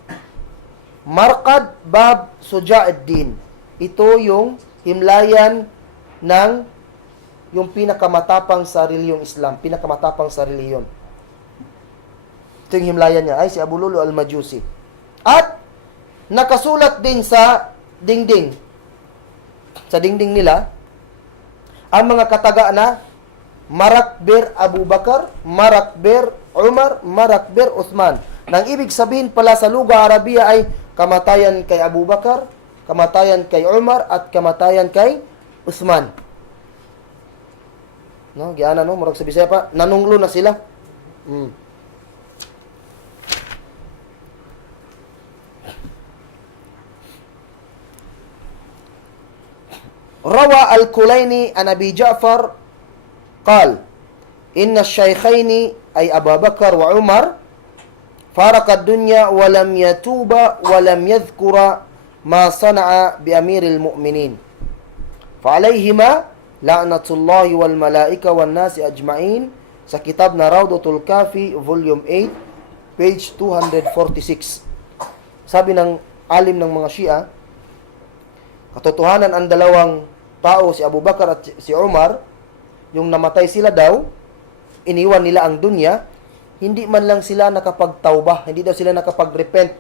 Marqad Bab Shuja'uddin. Ito yung himlayan ng yung pinakamatapang sa reliyong Islam, pinakamatapang sa reliyon. Ito yung himlayan niya, ay si Abu Lu'lu' al-Majusi. At nakasulat din sa dingding nila ang mga kataga na Marakbir Abu Bakar, Marakbir Umar, Marakbir Uthman. Nang ibig sabihin pala sa luga Arabiya ay kamatayan kay Abu Bakar, kamatayan kay Umar, at kamatayan kay Uthman. No, giana no, murag sa Bisaya pa, nanunglo na sila. Rawa al-Kulaini an Abi Ja'far قال إن الشيخين أي أبا بكر وعمر فارق الدنيا ولم يتوبا ولم يذكرا ما صنع بأمير المؤمنين فعليهما لعنة الله والملائكة والناس أجمعين sa kitab na Rawdatul Kafi, Volume 8, page 246. Sabi ng alim ng mga Shia, katotohanan ang dalawang tao, si Abu Bakar at si Umar, yung namatay sila daw, iniwan nila ang dunya, hindi man lang sila nakapagtawbah, hindi daw sila nakapagrepent,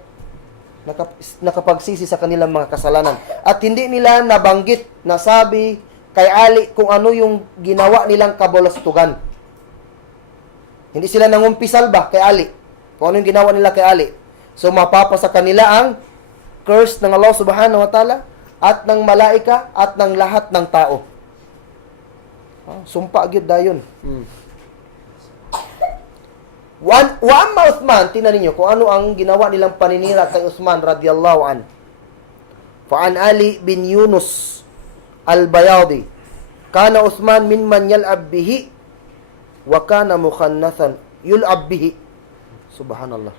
nakapagsisi sa kanilang mga kasalanan. At hindi nila nabanggit, nasabi kay Ali kung ano yung ginawa nilang kabulastugan. Hindi sila nangumpisal ba kay Ali? Kung ano yung ginawa nila kay Ali. So, mapapa sa kanila ang curse ng Allah subhanahu wa ta'ala at ng malaika at ng lahat ng tao. Sumpa agad dayon. Wa amma Uthman, tingnan ninyo kung ano ang ginawa nilang paninira kay Uthman radiyallahu an. Fa'an Ali bin Yunus al-Bayadi, kana Uthman mimman yal'ab bihi wa kana mukhannathan yul'ab bihi. Subhanallah.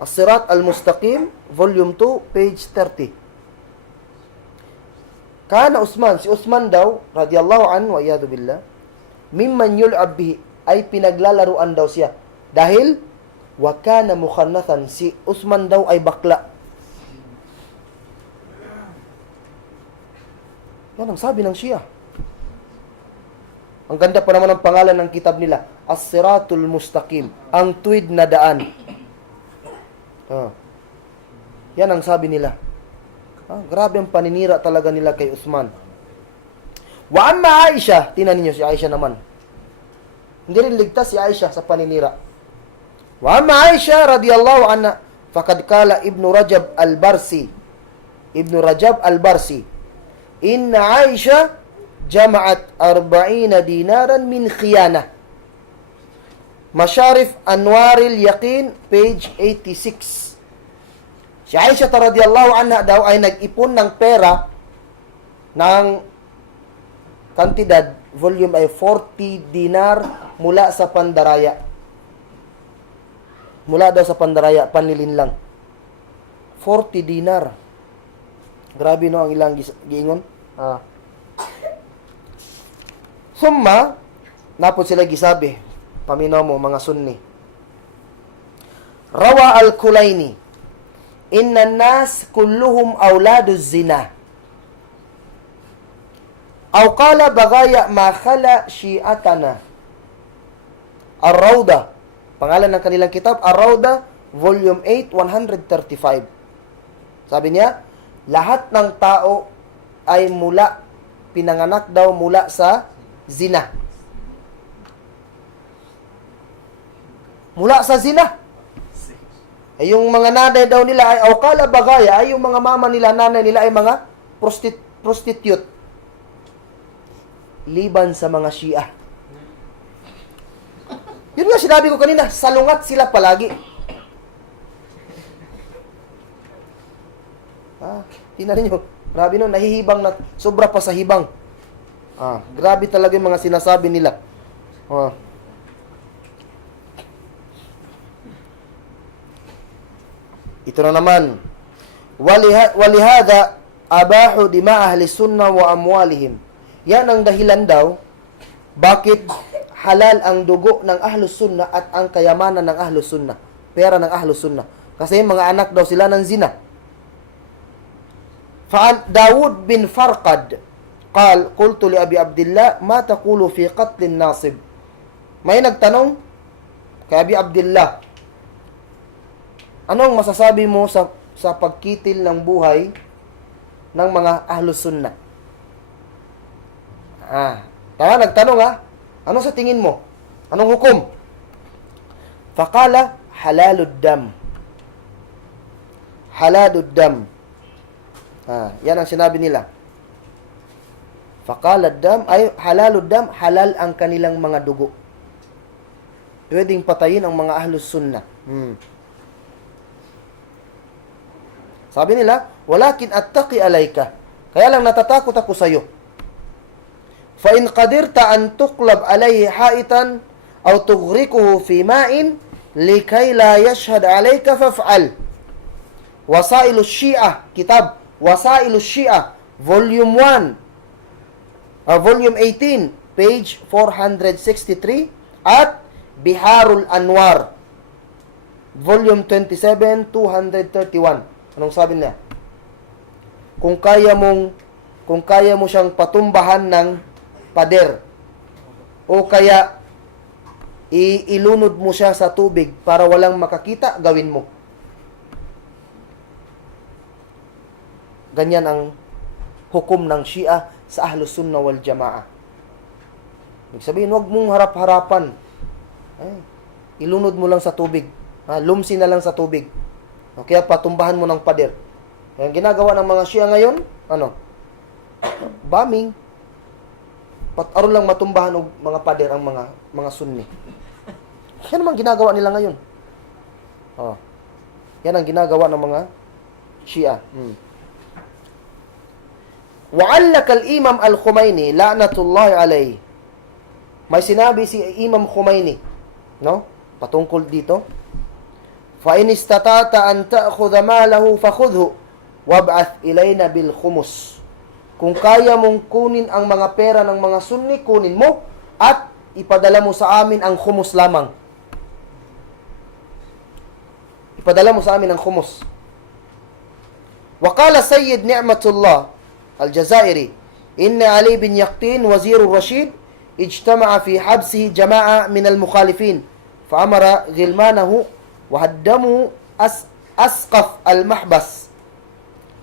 As-Sirat al-Mustaqim, Volume 2, page 30. Kana Uthman, si Uthman daw, radiyallahu anhu, wa iyadu billah, mimman yul'ab bihi, ay pinaglalaruan daw siya. Dahil, wa kana mukhannathan, si Uthman daw ay bakla. Yan ang sabi ng Shia. Ang ganda pa naman ng pangalan ng kitab nila, As-Siratul Mustaqim, ang tuwid na daan. Yan ang sabi nila. Grabe ang paninira talaga nila kay Uthman. Wa amma Aisha, tingnan niyo si Aisha naman. Hindi rin ligtas si Aisha sa paninira. Wa amma Aisha radiyallahu anha, faqad qala Ibn Rajab al-Barsi, inna Aisha jama'at 40 dinaran min khiyana. Masharif Anwaril Yaqin, page 86. Si Aisha radhiyallahu anha daw ay nag-ipon ng pera ng kantidad, volume ay 40 dinar mula sa pandaraya. Mula daw sa pandaraya, panlilin lang. 40 dinar. Grabe no ang ilang giingon. Summa, napod sila gisabi, paminaw mo mga sunni. Rawa al-Kulaini, inna nas kulluhum awladu zina. Aw qala bagaya ma khala syi'atana. Ar-Rawda, pangalan ng kanilang kitab, Ar-Rawda, Volume 8, 135. Sabi niya, lahat ng tao ay pinanganak daw mula sa zina. Mula sa zina. Ay yung mga nanay daw nila ay aukala bagaya, ay yung mga mama nila, nanay nila ay mga prostitute. Liban sa mga Shia. Yun nga sinabi ko kanina, salungat sila palagi. Tingnan niyo, grabe no, nahihibang na, sobra pa sa hibang. Grabe talaga yung mga sinasabi nila. Ito na naman. Walihada abahu dima ahli sunnah wa amwalihim. Yan ang dahilan daw bakit halal ang dugo ng ahlus sunnah at ang kayamanan ng ahlus sunnah. Pera ng ahlus sunnah. Kasi mga anak daw sila ng zina. Fa'an Dawud bin Farqad qal, qultu li Abi Abdullah, ma taqulu fi qatl nasib? May nagtanong kay Abi Abdullah, anong masasabi mo sa pagkitil ng buhay ng mga ahlus sunnah? Nagtanong ano sa tingin mo? Anong hukom? Faqala, halalud dam. Halalud dam. Yan ang sinabi nila. Faqala dam, ay halalud dam, halal ang kanilang mga dugo. Pwedeng patayin ang mga ahlus sunnah. Sabi nila, walakin attaqi alayka. Kaya lang natatakot ako sa iyo. Fa in qadirta an tuqlab alayhi haitan aw tughrikuhu fi ma'in likay la yashhad alayka faf'al. Wasailu Shia, kitab Wasailu Shia, volume 1, volume 18, page 463, at Biharul Anwar, volume 27, 231. Anong sabi niya? Kung kaya mo siyang patumbahan ng pader, o kaya ilunod mo siya sa tubig para walang makakita, gawin mo. Ganyan ang hukom ng Shia sa Ahlus Sunnah wal Jamaa. Ibig sabihin, huwag mong harap-harapan. Ay, ilunod mo lang sa tubig. Lumsi na lang sa tubig. O kaya patumbahan mo ng pader. Ang ginagawa ng mga Shia ngayon, bombing. Aron lang matumbahan og mga pader ang mga Sunni. Yan naman ginagawa nila ngayon. Yan ang ginagawa ng mga Shia. Wa'allaka al-Imam al-Khumaini la'natullahi alayhi. May sinabi si Imam Khumaini, no? Patungkol dito. Fa in istata'ta an ta'khudha malahu fakhudhu wab'ath ilayna bil khumus. Kung kaya mong kunin ang mga pera ng mga Sunni, kunin mo at ipadala mo sa amin ang khumus lamang. Ipadala mo sa amin ang khumus. Wa qala Sayyid Ni'matullah Al-Jazairi, inna Ali bin Yaqtin wazirur Rashid ijtama'a fi habsihi jama'a min al-mukhalifin fa'amara ghilmanahu wa haddamu asqaf al-mahbas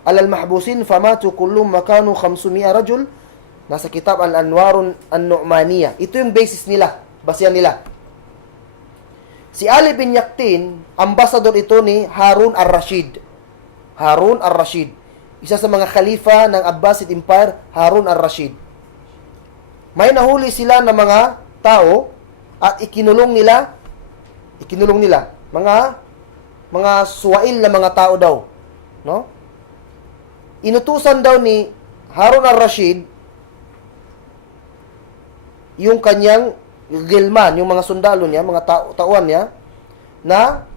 ala al-mahbusin famatu kullum makanu 500 rajul. Nasa kitab Al-Anwarun An-Nu'maniyah. Ito yung basis nila, basihan nila. Si Ali bin Yaqtin, ambassador ito ni Harun al-Rashid. Harun al-Rashid, isa sa mga khalifa ng Abbasid Empire, Harun al-Rashid. May nahuli sila ng mga tao at ikinulong nila mga suwail na mga tao daw, no? Inutusan daw ni Harun al-Rashid yung kanyang gilman, yung mga sundalo niya, mga tauhan niya, na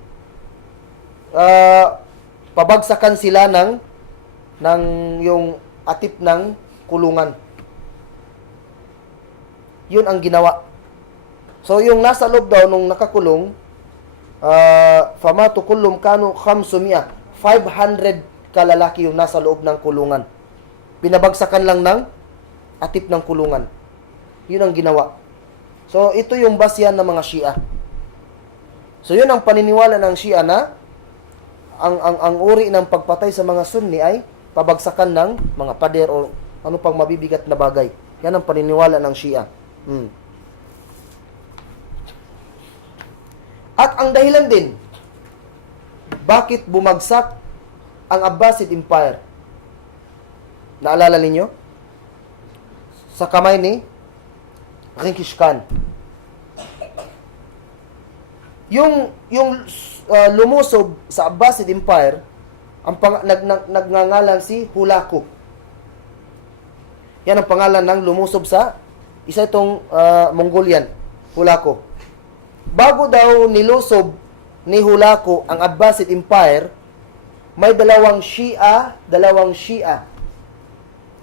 pabagsakan sila ng yung atip ng kulungan. Yun ang ginawa. So, yung nasa loob daw, nung nakakulong, famatu kullum kanu 500 kalalaki yung nasa loob ng kulungan. Pinabagsakan lang ng atip ng kulungan. Yun ang ginawa. So, ito yung basyan ng mga Shia. So, yun ang paniniwala ng Shia na ang uri ng pagpatay sa mga Sunni ay pabagsakan ng mga pader o ano pang mabibigat na bagay. Yan ang paniniwala ng Shia. At ang dahilan din, bakit bumagsak ang Abbasid Empire? Naalala ninyo? Sa kamay ni Genghis Khan. Yung lumusob sa Abbasid Empire, nagngangalan si Hulaku. Yan ang pangalan ng lumusob sa isa itong Mongolian, Hulaku. Bago daw nilusob ni Hulaku ang Abbasid Empire, may dalawang Shia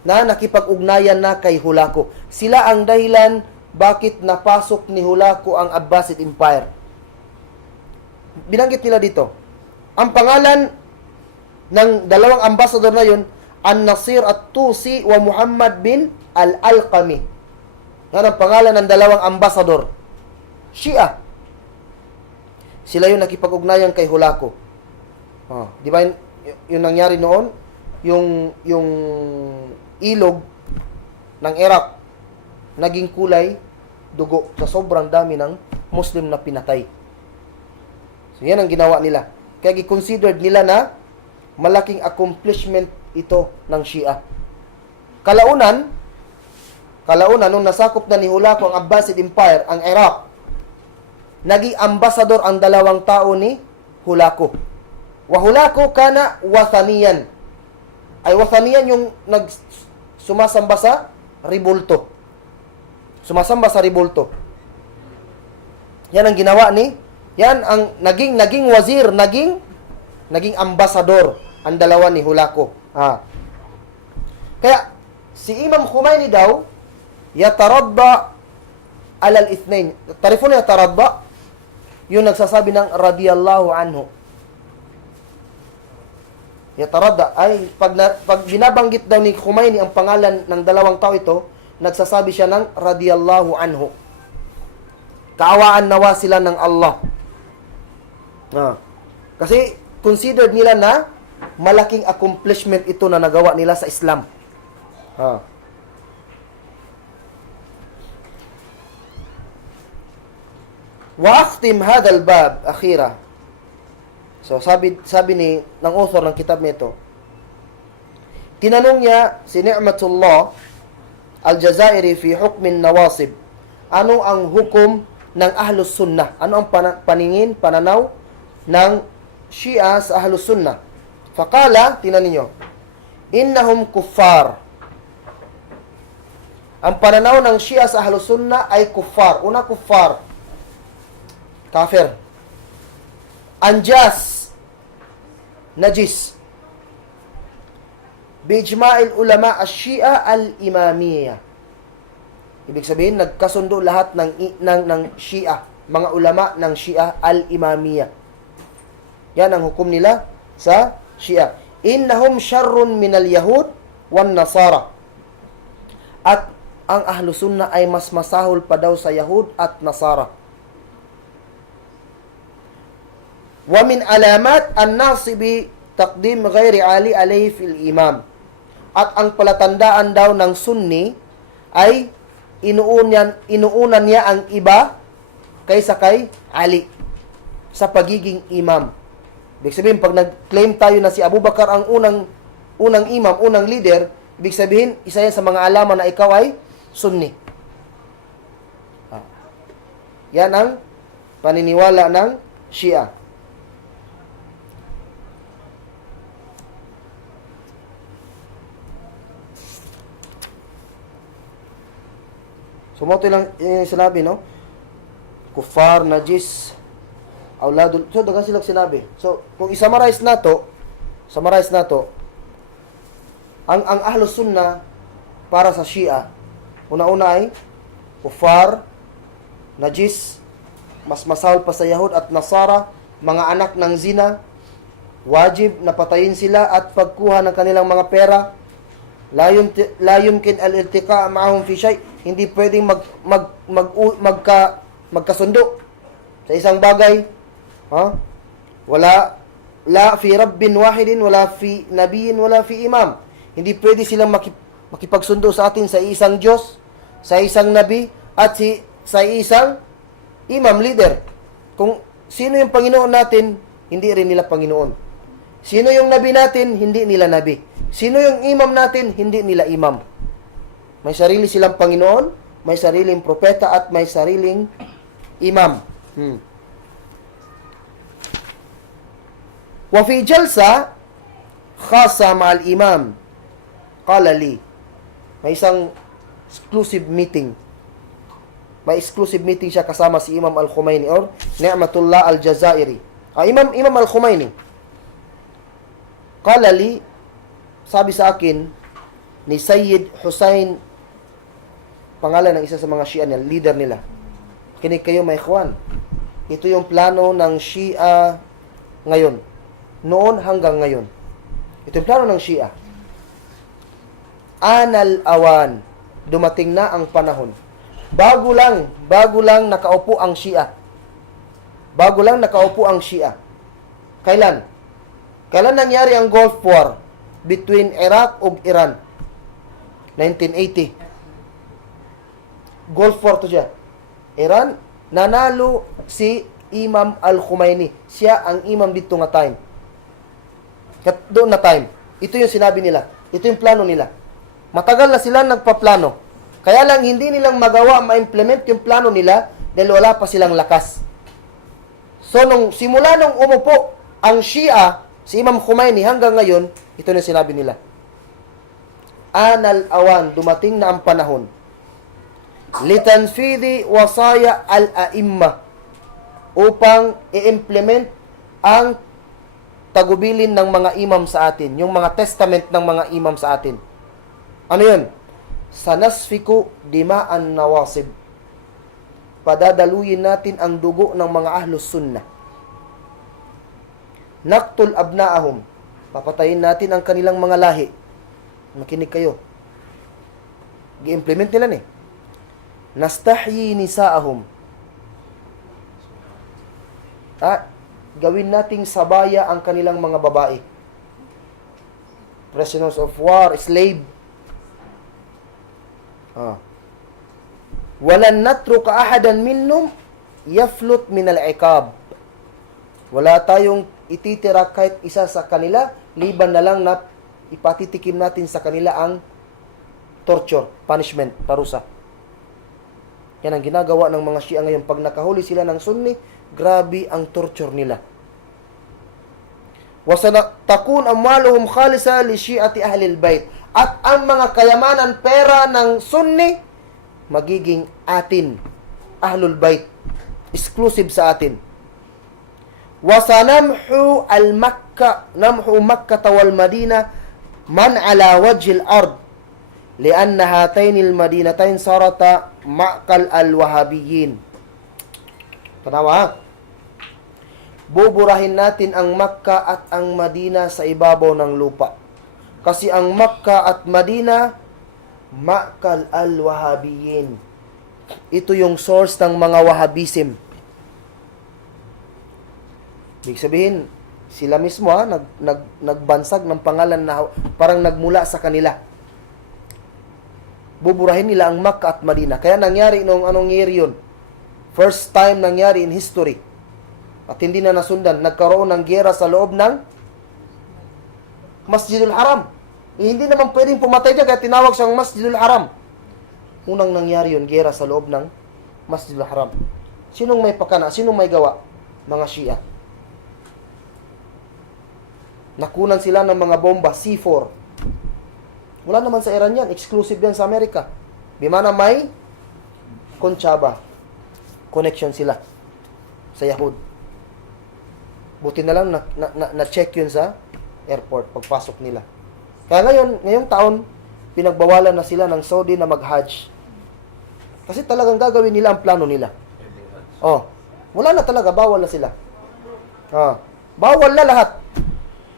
na nakipag-ugnayan na kay Hulaku. Sila ang dahilan bakit napasok ni Hulaku ang Abbasid Empire. Binanggit nila dito. Ang pangalan ng dalawang ambassador na yun, An-Nasir at-Tusi wa Muhammad bin Al-Alqami. Yan ang pangalan ng dalawang ambassador. Shia. Sila yung nakipag-ugnayan kay Hulaku. Di ba yung nangyari noon? Yung ilog ng Iraq naging kulay dugo sa sobrang dami ng Muslim na pinatay. So yan ang ginawa nila. Kaya i-considered nila na malaking accomplishment ito ng Shia. Kalaunan nung nasakop na ni Hulaku ang Abbasid Empire, ang Iraq, naging ambassador ang dalawang tao ni Hulaku. Wa Hulaku kana wathaniyan. ay wathaniyan yung sumasamba sa ribulto. Sumasamba sa ribulto. Yan ang ginawa ni, yan ang naging wazir, naging ambasador ang dalawa ni Hulaco. Kaya si Imam Khomeini daw yataradda alal ithnain. Tarifun yataradda, yung nagsasabi ng radiyallahu anhu. Yataradda ay pag binabanggit daw ni Khomeini ang pangalan ng dalawang tao ito, nagsasabi siya ng radiyallahu anhu. Kaawaan nawa sila ng Allah. Kasi considered nila na malaking accomplishment ito na nagawa nila sa Islam. Wa akhtim hadha al-bab akhira. So sabi ni ng author ng kitab nito, tinanong niya si Ni'matullah Al-Jazairi fi hukmin nawasib. Ano ang hukom ng Ahlus Sunnah? Ano ang pananaw ng Shia sa Ahlus Sunnah? Faqala, tinan ninyo, innahum kuffar. Ang pananaw ng Shia sa Ahlus Sunnah ay kuffar. Una, kuffar. Kafir. Anjas. Najis. Bijma'il ulama al-Shia al-Imamiyya. Ibig sabihin, nagkasundo lahat ng Shia, mga ulama ng Shia al-Imamiyya. Yan ang hukom nila sa Shia. Innahum syarrun minal Yahud wan Nasara. At ang Ahlu Sunnah ay mas masahol pa daw sa Yahud at Nasara. Wa min alamat an-nasibi taqdim ghairi ali alayhi fil imam. At ang palatandaan daw ng Sunni ay inuunan niya ang iba kaysa kay Ali sa pagiging imam. Ibig sabihin, pag nag-claim tayo na si Abu Bakar ang unang imam, unang leader, ibig sabihin, isa yan sa mga alaman na ikaw ay Sunni. Yan ang paniniwala ng Shia. So, mo ito lang sinabi, no? Kufar, najis, awladul. So, dagan silang sinabi. So, kung i-summarize na to, ang Ahlus Sunnah para sa Shia, una-una ay kufar, najis, mas masahol pa sa Yahud at Nasara, mga anak ng zina, wajib na patayin sila at pagkuha ng kanilang mga pera, la yumkin al-iltiqa ma'ahum fi shay', hindi pwedeng magkasundo sa isang bagay. Wala la fi rabbin wahidin, wala fi nabiyyin, wala fi imam. Hindi pwede silang makipagsundo sa atin sa isang Diyos, sa isang nabi, at sa isang imam, leader. Kung sino yung Panginoon natin, hindi rin nila Panginoon. Sino yung nabi natin, hindi nila nabi. Sino yung imam natin, hindi nila imam. May sarili silang Panginoon, may sariling propeta, at may sariling imam. Wa fi jalsa khasa ma'al imam qala li, may isang exclusive meeting. May exclusive meeting siya kasama si Imam Al-Khomeini or Ni'matullah Al-Jazairi. Imam Al-Khomeini. Qala li, sabi sa akin ni Sayyid Hussein, pangalan ng isa sa mga Shia nila, leader nila. Kinig kayo, may ikhwan. Ito yung plano ng Shia ngayon. Noon hanggang ngayon. Ito yung plano ng Shia. Anal awan. Dumating na ang panahon. Bago lang nakaupo ang Shia. Bago lang nakaupo ang Shia. Kailan? Kailan nangyari ang Gulf War between Iraq ug Iran? 1980. Gulf War to siya. Iran, nanalo si Imam Al-Khomeini. Siya ang imam dito nga time. Doon na time. Ito yung sinabi nila. Ito yung plano nila. Matagal na sila nagpaplano. Kaya lang hindi nilang magawa ma-implement yung plano nila dahil wala pa silang lakas. So, simula nung umupo ang Shia, si Imam Khomeini hanggang ngayon, ito na sinabi nila. anal awan, dumating na ang panahon, litanfidi wasaya al-a'imma, upang i-implement ang tagubilin ng mga imam sa atin, yung mga testament ng mga imam sa atin. Ano yun? Sanasfiku dima'an nawasib. Padadaluyin natin ang dugo ng mga ahlus sunnah. Naqtul abna'ahum. Papatayin natin ang kanilang mga lahi. Makinig kayo. Gi-implement nila ni. Nastahyi nisa'ahum. Gawin nating sabaya ang kanilang mga babae. Prisoners of war, slave. Walan natruka ahadan minnum yaflut min al-iqab. Wala tayong ititira kahit isa sa kanila, liban na lang na ipatitikim natin sa kanila ang torture, punishment, parusa. Yan ang ginagawa ng mga Shia ngayon. Pag nakahuli sila ng Sunni, grabe ang torture nila. Wasatakun amwaluhum khalisa li Shi'ati ahlil bait. At ang mga kayamanan, pera ng Sunni, magiging atin, ahlul bait, exclusive sa atin. Wasanamhu al-Makka, namhu Makkah wal Madinah man ala wajhil ard, lianna hatainil madinatain sarata ma'kal al-wahabiyyin. Tanawa, buburahin natin ang Makkah at ang Madina sa ibabaw ng lupa. Kasi ang Makkah at Madina, ma'kal al-wahabiyyin. Ito yung source ng mga Wahabism. Ibig sabihin, sila mismo nagbansag ng pangalan na parang nagmula sa kanila. Buburahin nila ang Makkah at Madina. Kaya nangyari noong anong year yun? First time nangyari in history. At hindi na nasundan. Nagkaroon ng giyera sa loob ng Masjidul Haram. Hindi naman pwedeng pumatay dyan kaya tinawag siyang Masjidul Haram. Unang nangyari yun, giyera sa loob ng Masjidul Haram. Sinong may pakana? Sinong may gawa? Mga Shia. Nakunan sila ng mga bomba, C4. Wala naman sa Iran yan. Exclusive yan sa Amerika. Bimana may Conchaba. Connection sila sa Yahud. Buti na lang na-check yun sa airport pagpasok nila. Kaya ngayong taon, pinagbawalan na sila ng Saudi na mag-Hajj. Kasi talagang gagawin nila ang plano nila. Wala na talaga. Bawal na sila. Bawal na lahat.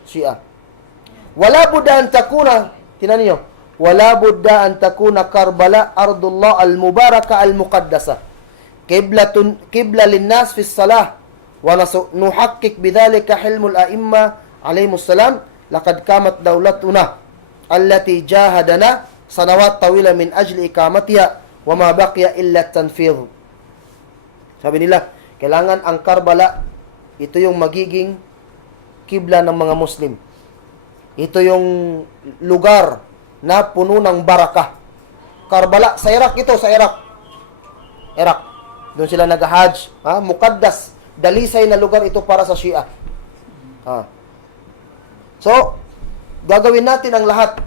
Shia. Wala budda an takuna, tinan niyo, wala budda an takuna Karbala ardullah al-mubaraka al-muqaddasa. Qibla linnas fi salah wa nuhakkik bidhalika hilmul a'imma alayhimus salam laqad kamat dawlatuna allati jahadana sanawat tawila min ajli ikamatiha wa ma baqiya illa tanfidh. Sabi nila, kailangan ang Karbala, ito yung magiging kibla ng mga Muslim. Ito yung lugar na puno ng barakah. Karbala, sa Iraq ito, sa Iraq. Iraq. Doon sila nag-hajj. Muqaddas. Dalisay na lugar ito para sa Shia. So, gagawin natin ang lahat.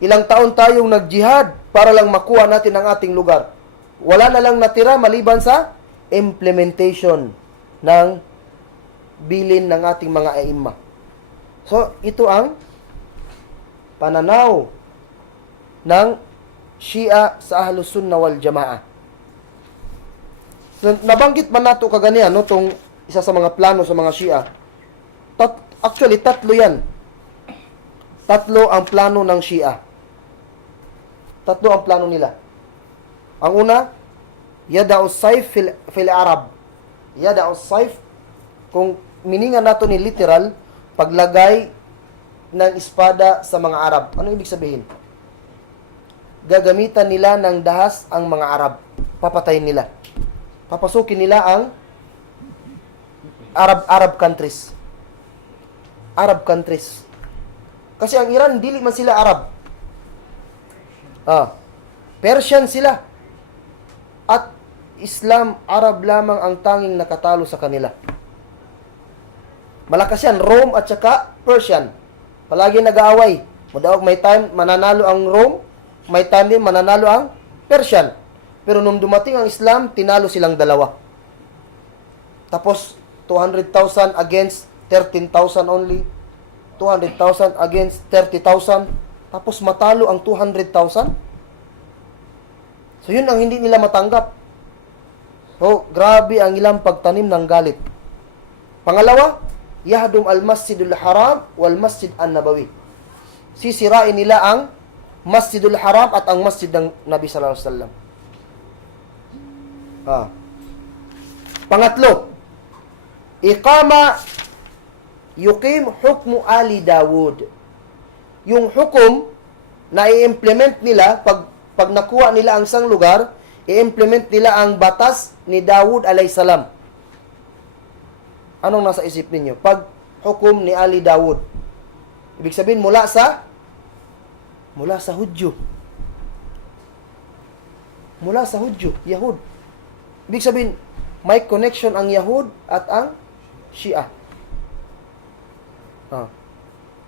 Ilang taon tayong nag-jihad para lang makuha natin ang ating lugar. Wala na lang natira maliban sa implementation ng bilin ng ating mga aimma. So, ito ang pananaw ng Shia sa Ahlus Sunnah wal Jamaah. So, nabanggit man nato kaganian, no, tong isa sa mga plano sa mga Shia. Actually, tatlo yan. Tatlo ang plano ng Shia. Tatlo ang plano nila. Ang una, yada'us sayf fil Arab. Yada'us sayf, kung miningan nato ni literal, paglagay ng espada sa mga Arab. Ano ibig sabihin? Gagamitan nila ng dahas ang mga Arab. Papatayin nila. Papasukin nila ang Arab countries. Arab countries. Kasi ang Iran, dili man sila Arab. Persian sila. At Islam, Arab lamang ang tanging nakatalo sa kanila. Malakas yan, Rome at saka Persian. Palagi nag-aaway. Mudaog may time mananalo ang Rome, may time din mananalo ang Persian. Pero nung dumating ang Islam, tinalo silang dalawa. Tapos 200,000 against 13,000 only. 200,000 against 30,000. Tapos matalo ang 200,000. So yun ang hindi nila matanggap. So grabe ang ilang pagtanim ng galit. Pangalawa, yahdum al-Masjidul Haram wal Masjid an-Nabawi. Sisirain nila ang Masjidul Haram at ang Masjid ng Nabi sallallahu alaihi wasallam. Pangatlo, iqama yuqim hukmu Ali Dawud. Yung hukom na i-implement nila pag nakuha nila ang isang lugar, i-implement nila ang batas ni Dawud alayhisalam. Anong nasa isip ninyo? Pag hukom ni Ali Dawud, ibig sabihin mula sa Hudyo. Mula sa Hudyo, Yahud. Ibig sabihin, may connection ang Yahud at ang Shia.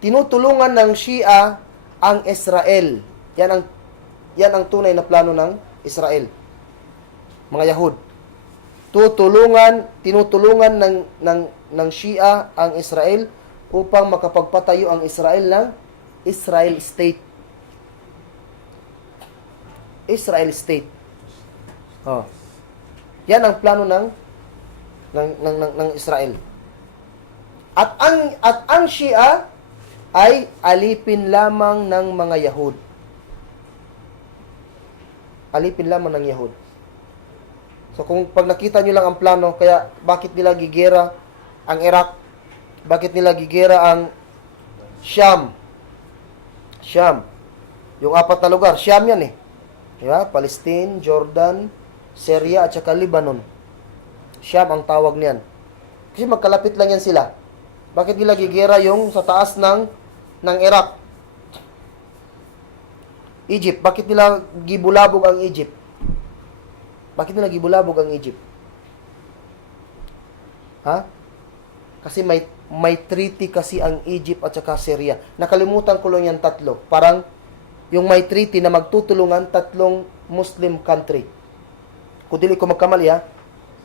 Tinutulungan ng Shia ang Israel. Yan ang tunay na plano ng Israel. Mga Yahud. Tinutulungan ng Shia ang Israel upang makapagpatayo ang Israel ng Israel State. Israel State. Yan ang plano ng Israel. At ang Shia ay alipin lamang ng mga Yahud. Alipin lamang ng Yahud. So kung pag nakita nyo lang ang plano, kaya bakit nila gigera ang Iraq? Bakit nila gigera ang Sham? Yung 4 na lugar, Sham yan eh. Diba? Palestine, Jordan, Syria at saka Lebanon. Sham ang tawag niyan. Kasi magkalapit lang yan sila. Bakit nila gigera yung sa taas ng Iraq? Egypt. Bakit nila gibulabog ang Egypt? Bakit nila gibulabog ang Egypt? Kasi may treaty kasi ang Egypt at saka Syria. Nakalimutan ko lang yan 3. Parang yung may treaty na magtutulungan 3 Muslim country. Kung dili ko magkamali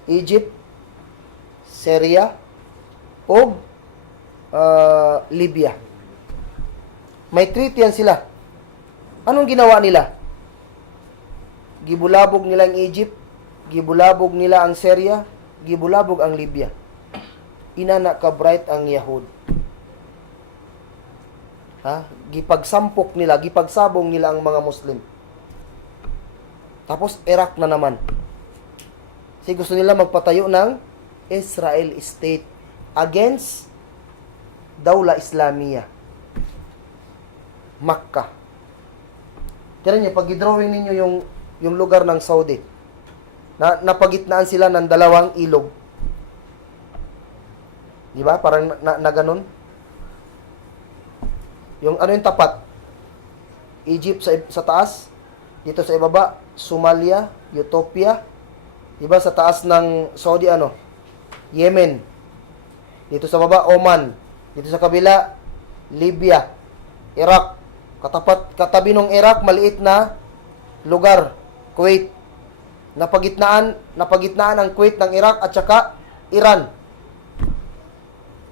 Egypt, Syria, o Libya. May treaty yan sila. Anong ginawa nila? Gibulabog nila ang Egypt, gibulabog nila ang Syria, gibulabog ang Libya. Inana ka bright ang Yahud. Gipagsampok nila, gipagsabong nila ang mga Muslim. Tapos Iraq na naman. Kasi gusto nila magpatayo ng Israel State against Dawla Islamiyah. Makkah. Tignan niyo, pag i-drawing ninyo yung lugar ng Saudi, napagitnaan sila ng 2 ilog. Di ba? Parang na ganun. Yung tapat? Egypt sa taas, dito sa ibaba, Somalia, Ethiopia, di ba sa taas ng Saudi Yemen. Dito sa baba, Oman. Dito sa kabila, Libya, Iraq. Katabi ng Iraq, maliit na lugar, Kuwait. Napagitnaan ang Kuwait ng Iraq at saka Iran.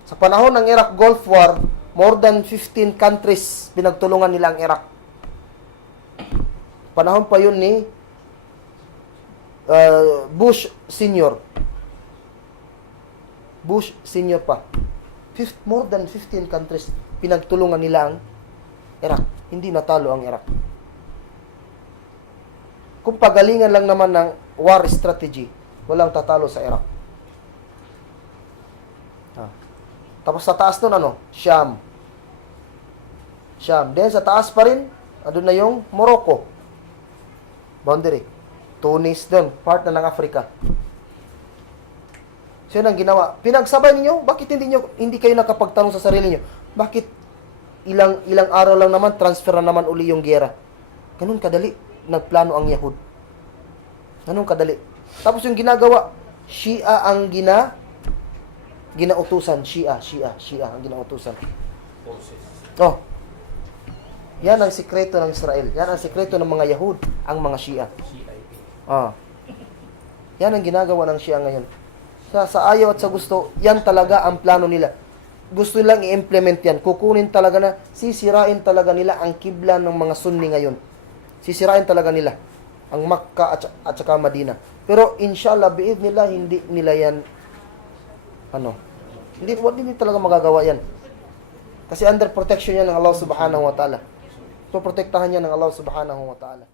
Sa panahon ng Iraq Gulf War, more than 15 countries pinagtulungan nila ang Iraq. Panahon pa yun ni Bush Senior. Bush Senior pa. More than 15 countries pinagtulungan nila ang Iraq. Hindi natalo ang Iraq. Kung pagalingan lang naman ng war strategy, walang tatalo sa Iraq. Tapos sa taas nun, Sham. Then sa taas pa rin, andun na yung Morocco. Boundary. Tunis doon, part na ng Africa. So yun ang ginawa. Pinagsabay ninyo, bakit hindi kayo nakapagtanong sa sarili niyo? Bakit ilang araw lang naman, transfer na naman uli yung gera? Ganun kadali, nagplano ang Yahud. Ganun kadali. Tapos yung ginagawa, Shia ang ginautusan. Shia ang ginautusan. Yan ang sikreto ng Israel. Yan ang sikreto ng mga Yahud, ang mga Shia. Ah. Yan ang ginagawa ng Shia ngayon. Sa ayaw at sa gusto, yan talaga ang plano nila. Gusto nilang i-implement yan. Kukunin talaga na, sisirain talaga nila ang kibla ng mga Sunni ngayon. Sisirain talaga nila ang Makkah at saka Madina. Pero inshallah, biid nila, hindi nila yan, hindi talaga magagawa yan. Kasi under protection yan ng Allah subhanahu wa ta'ala. So, protektahan yan ng Allah subhanahu wa ta'ala.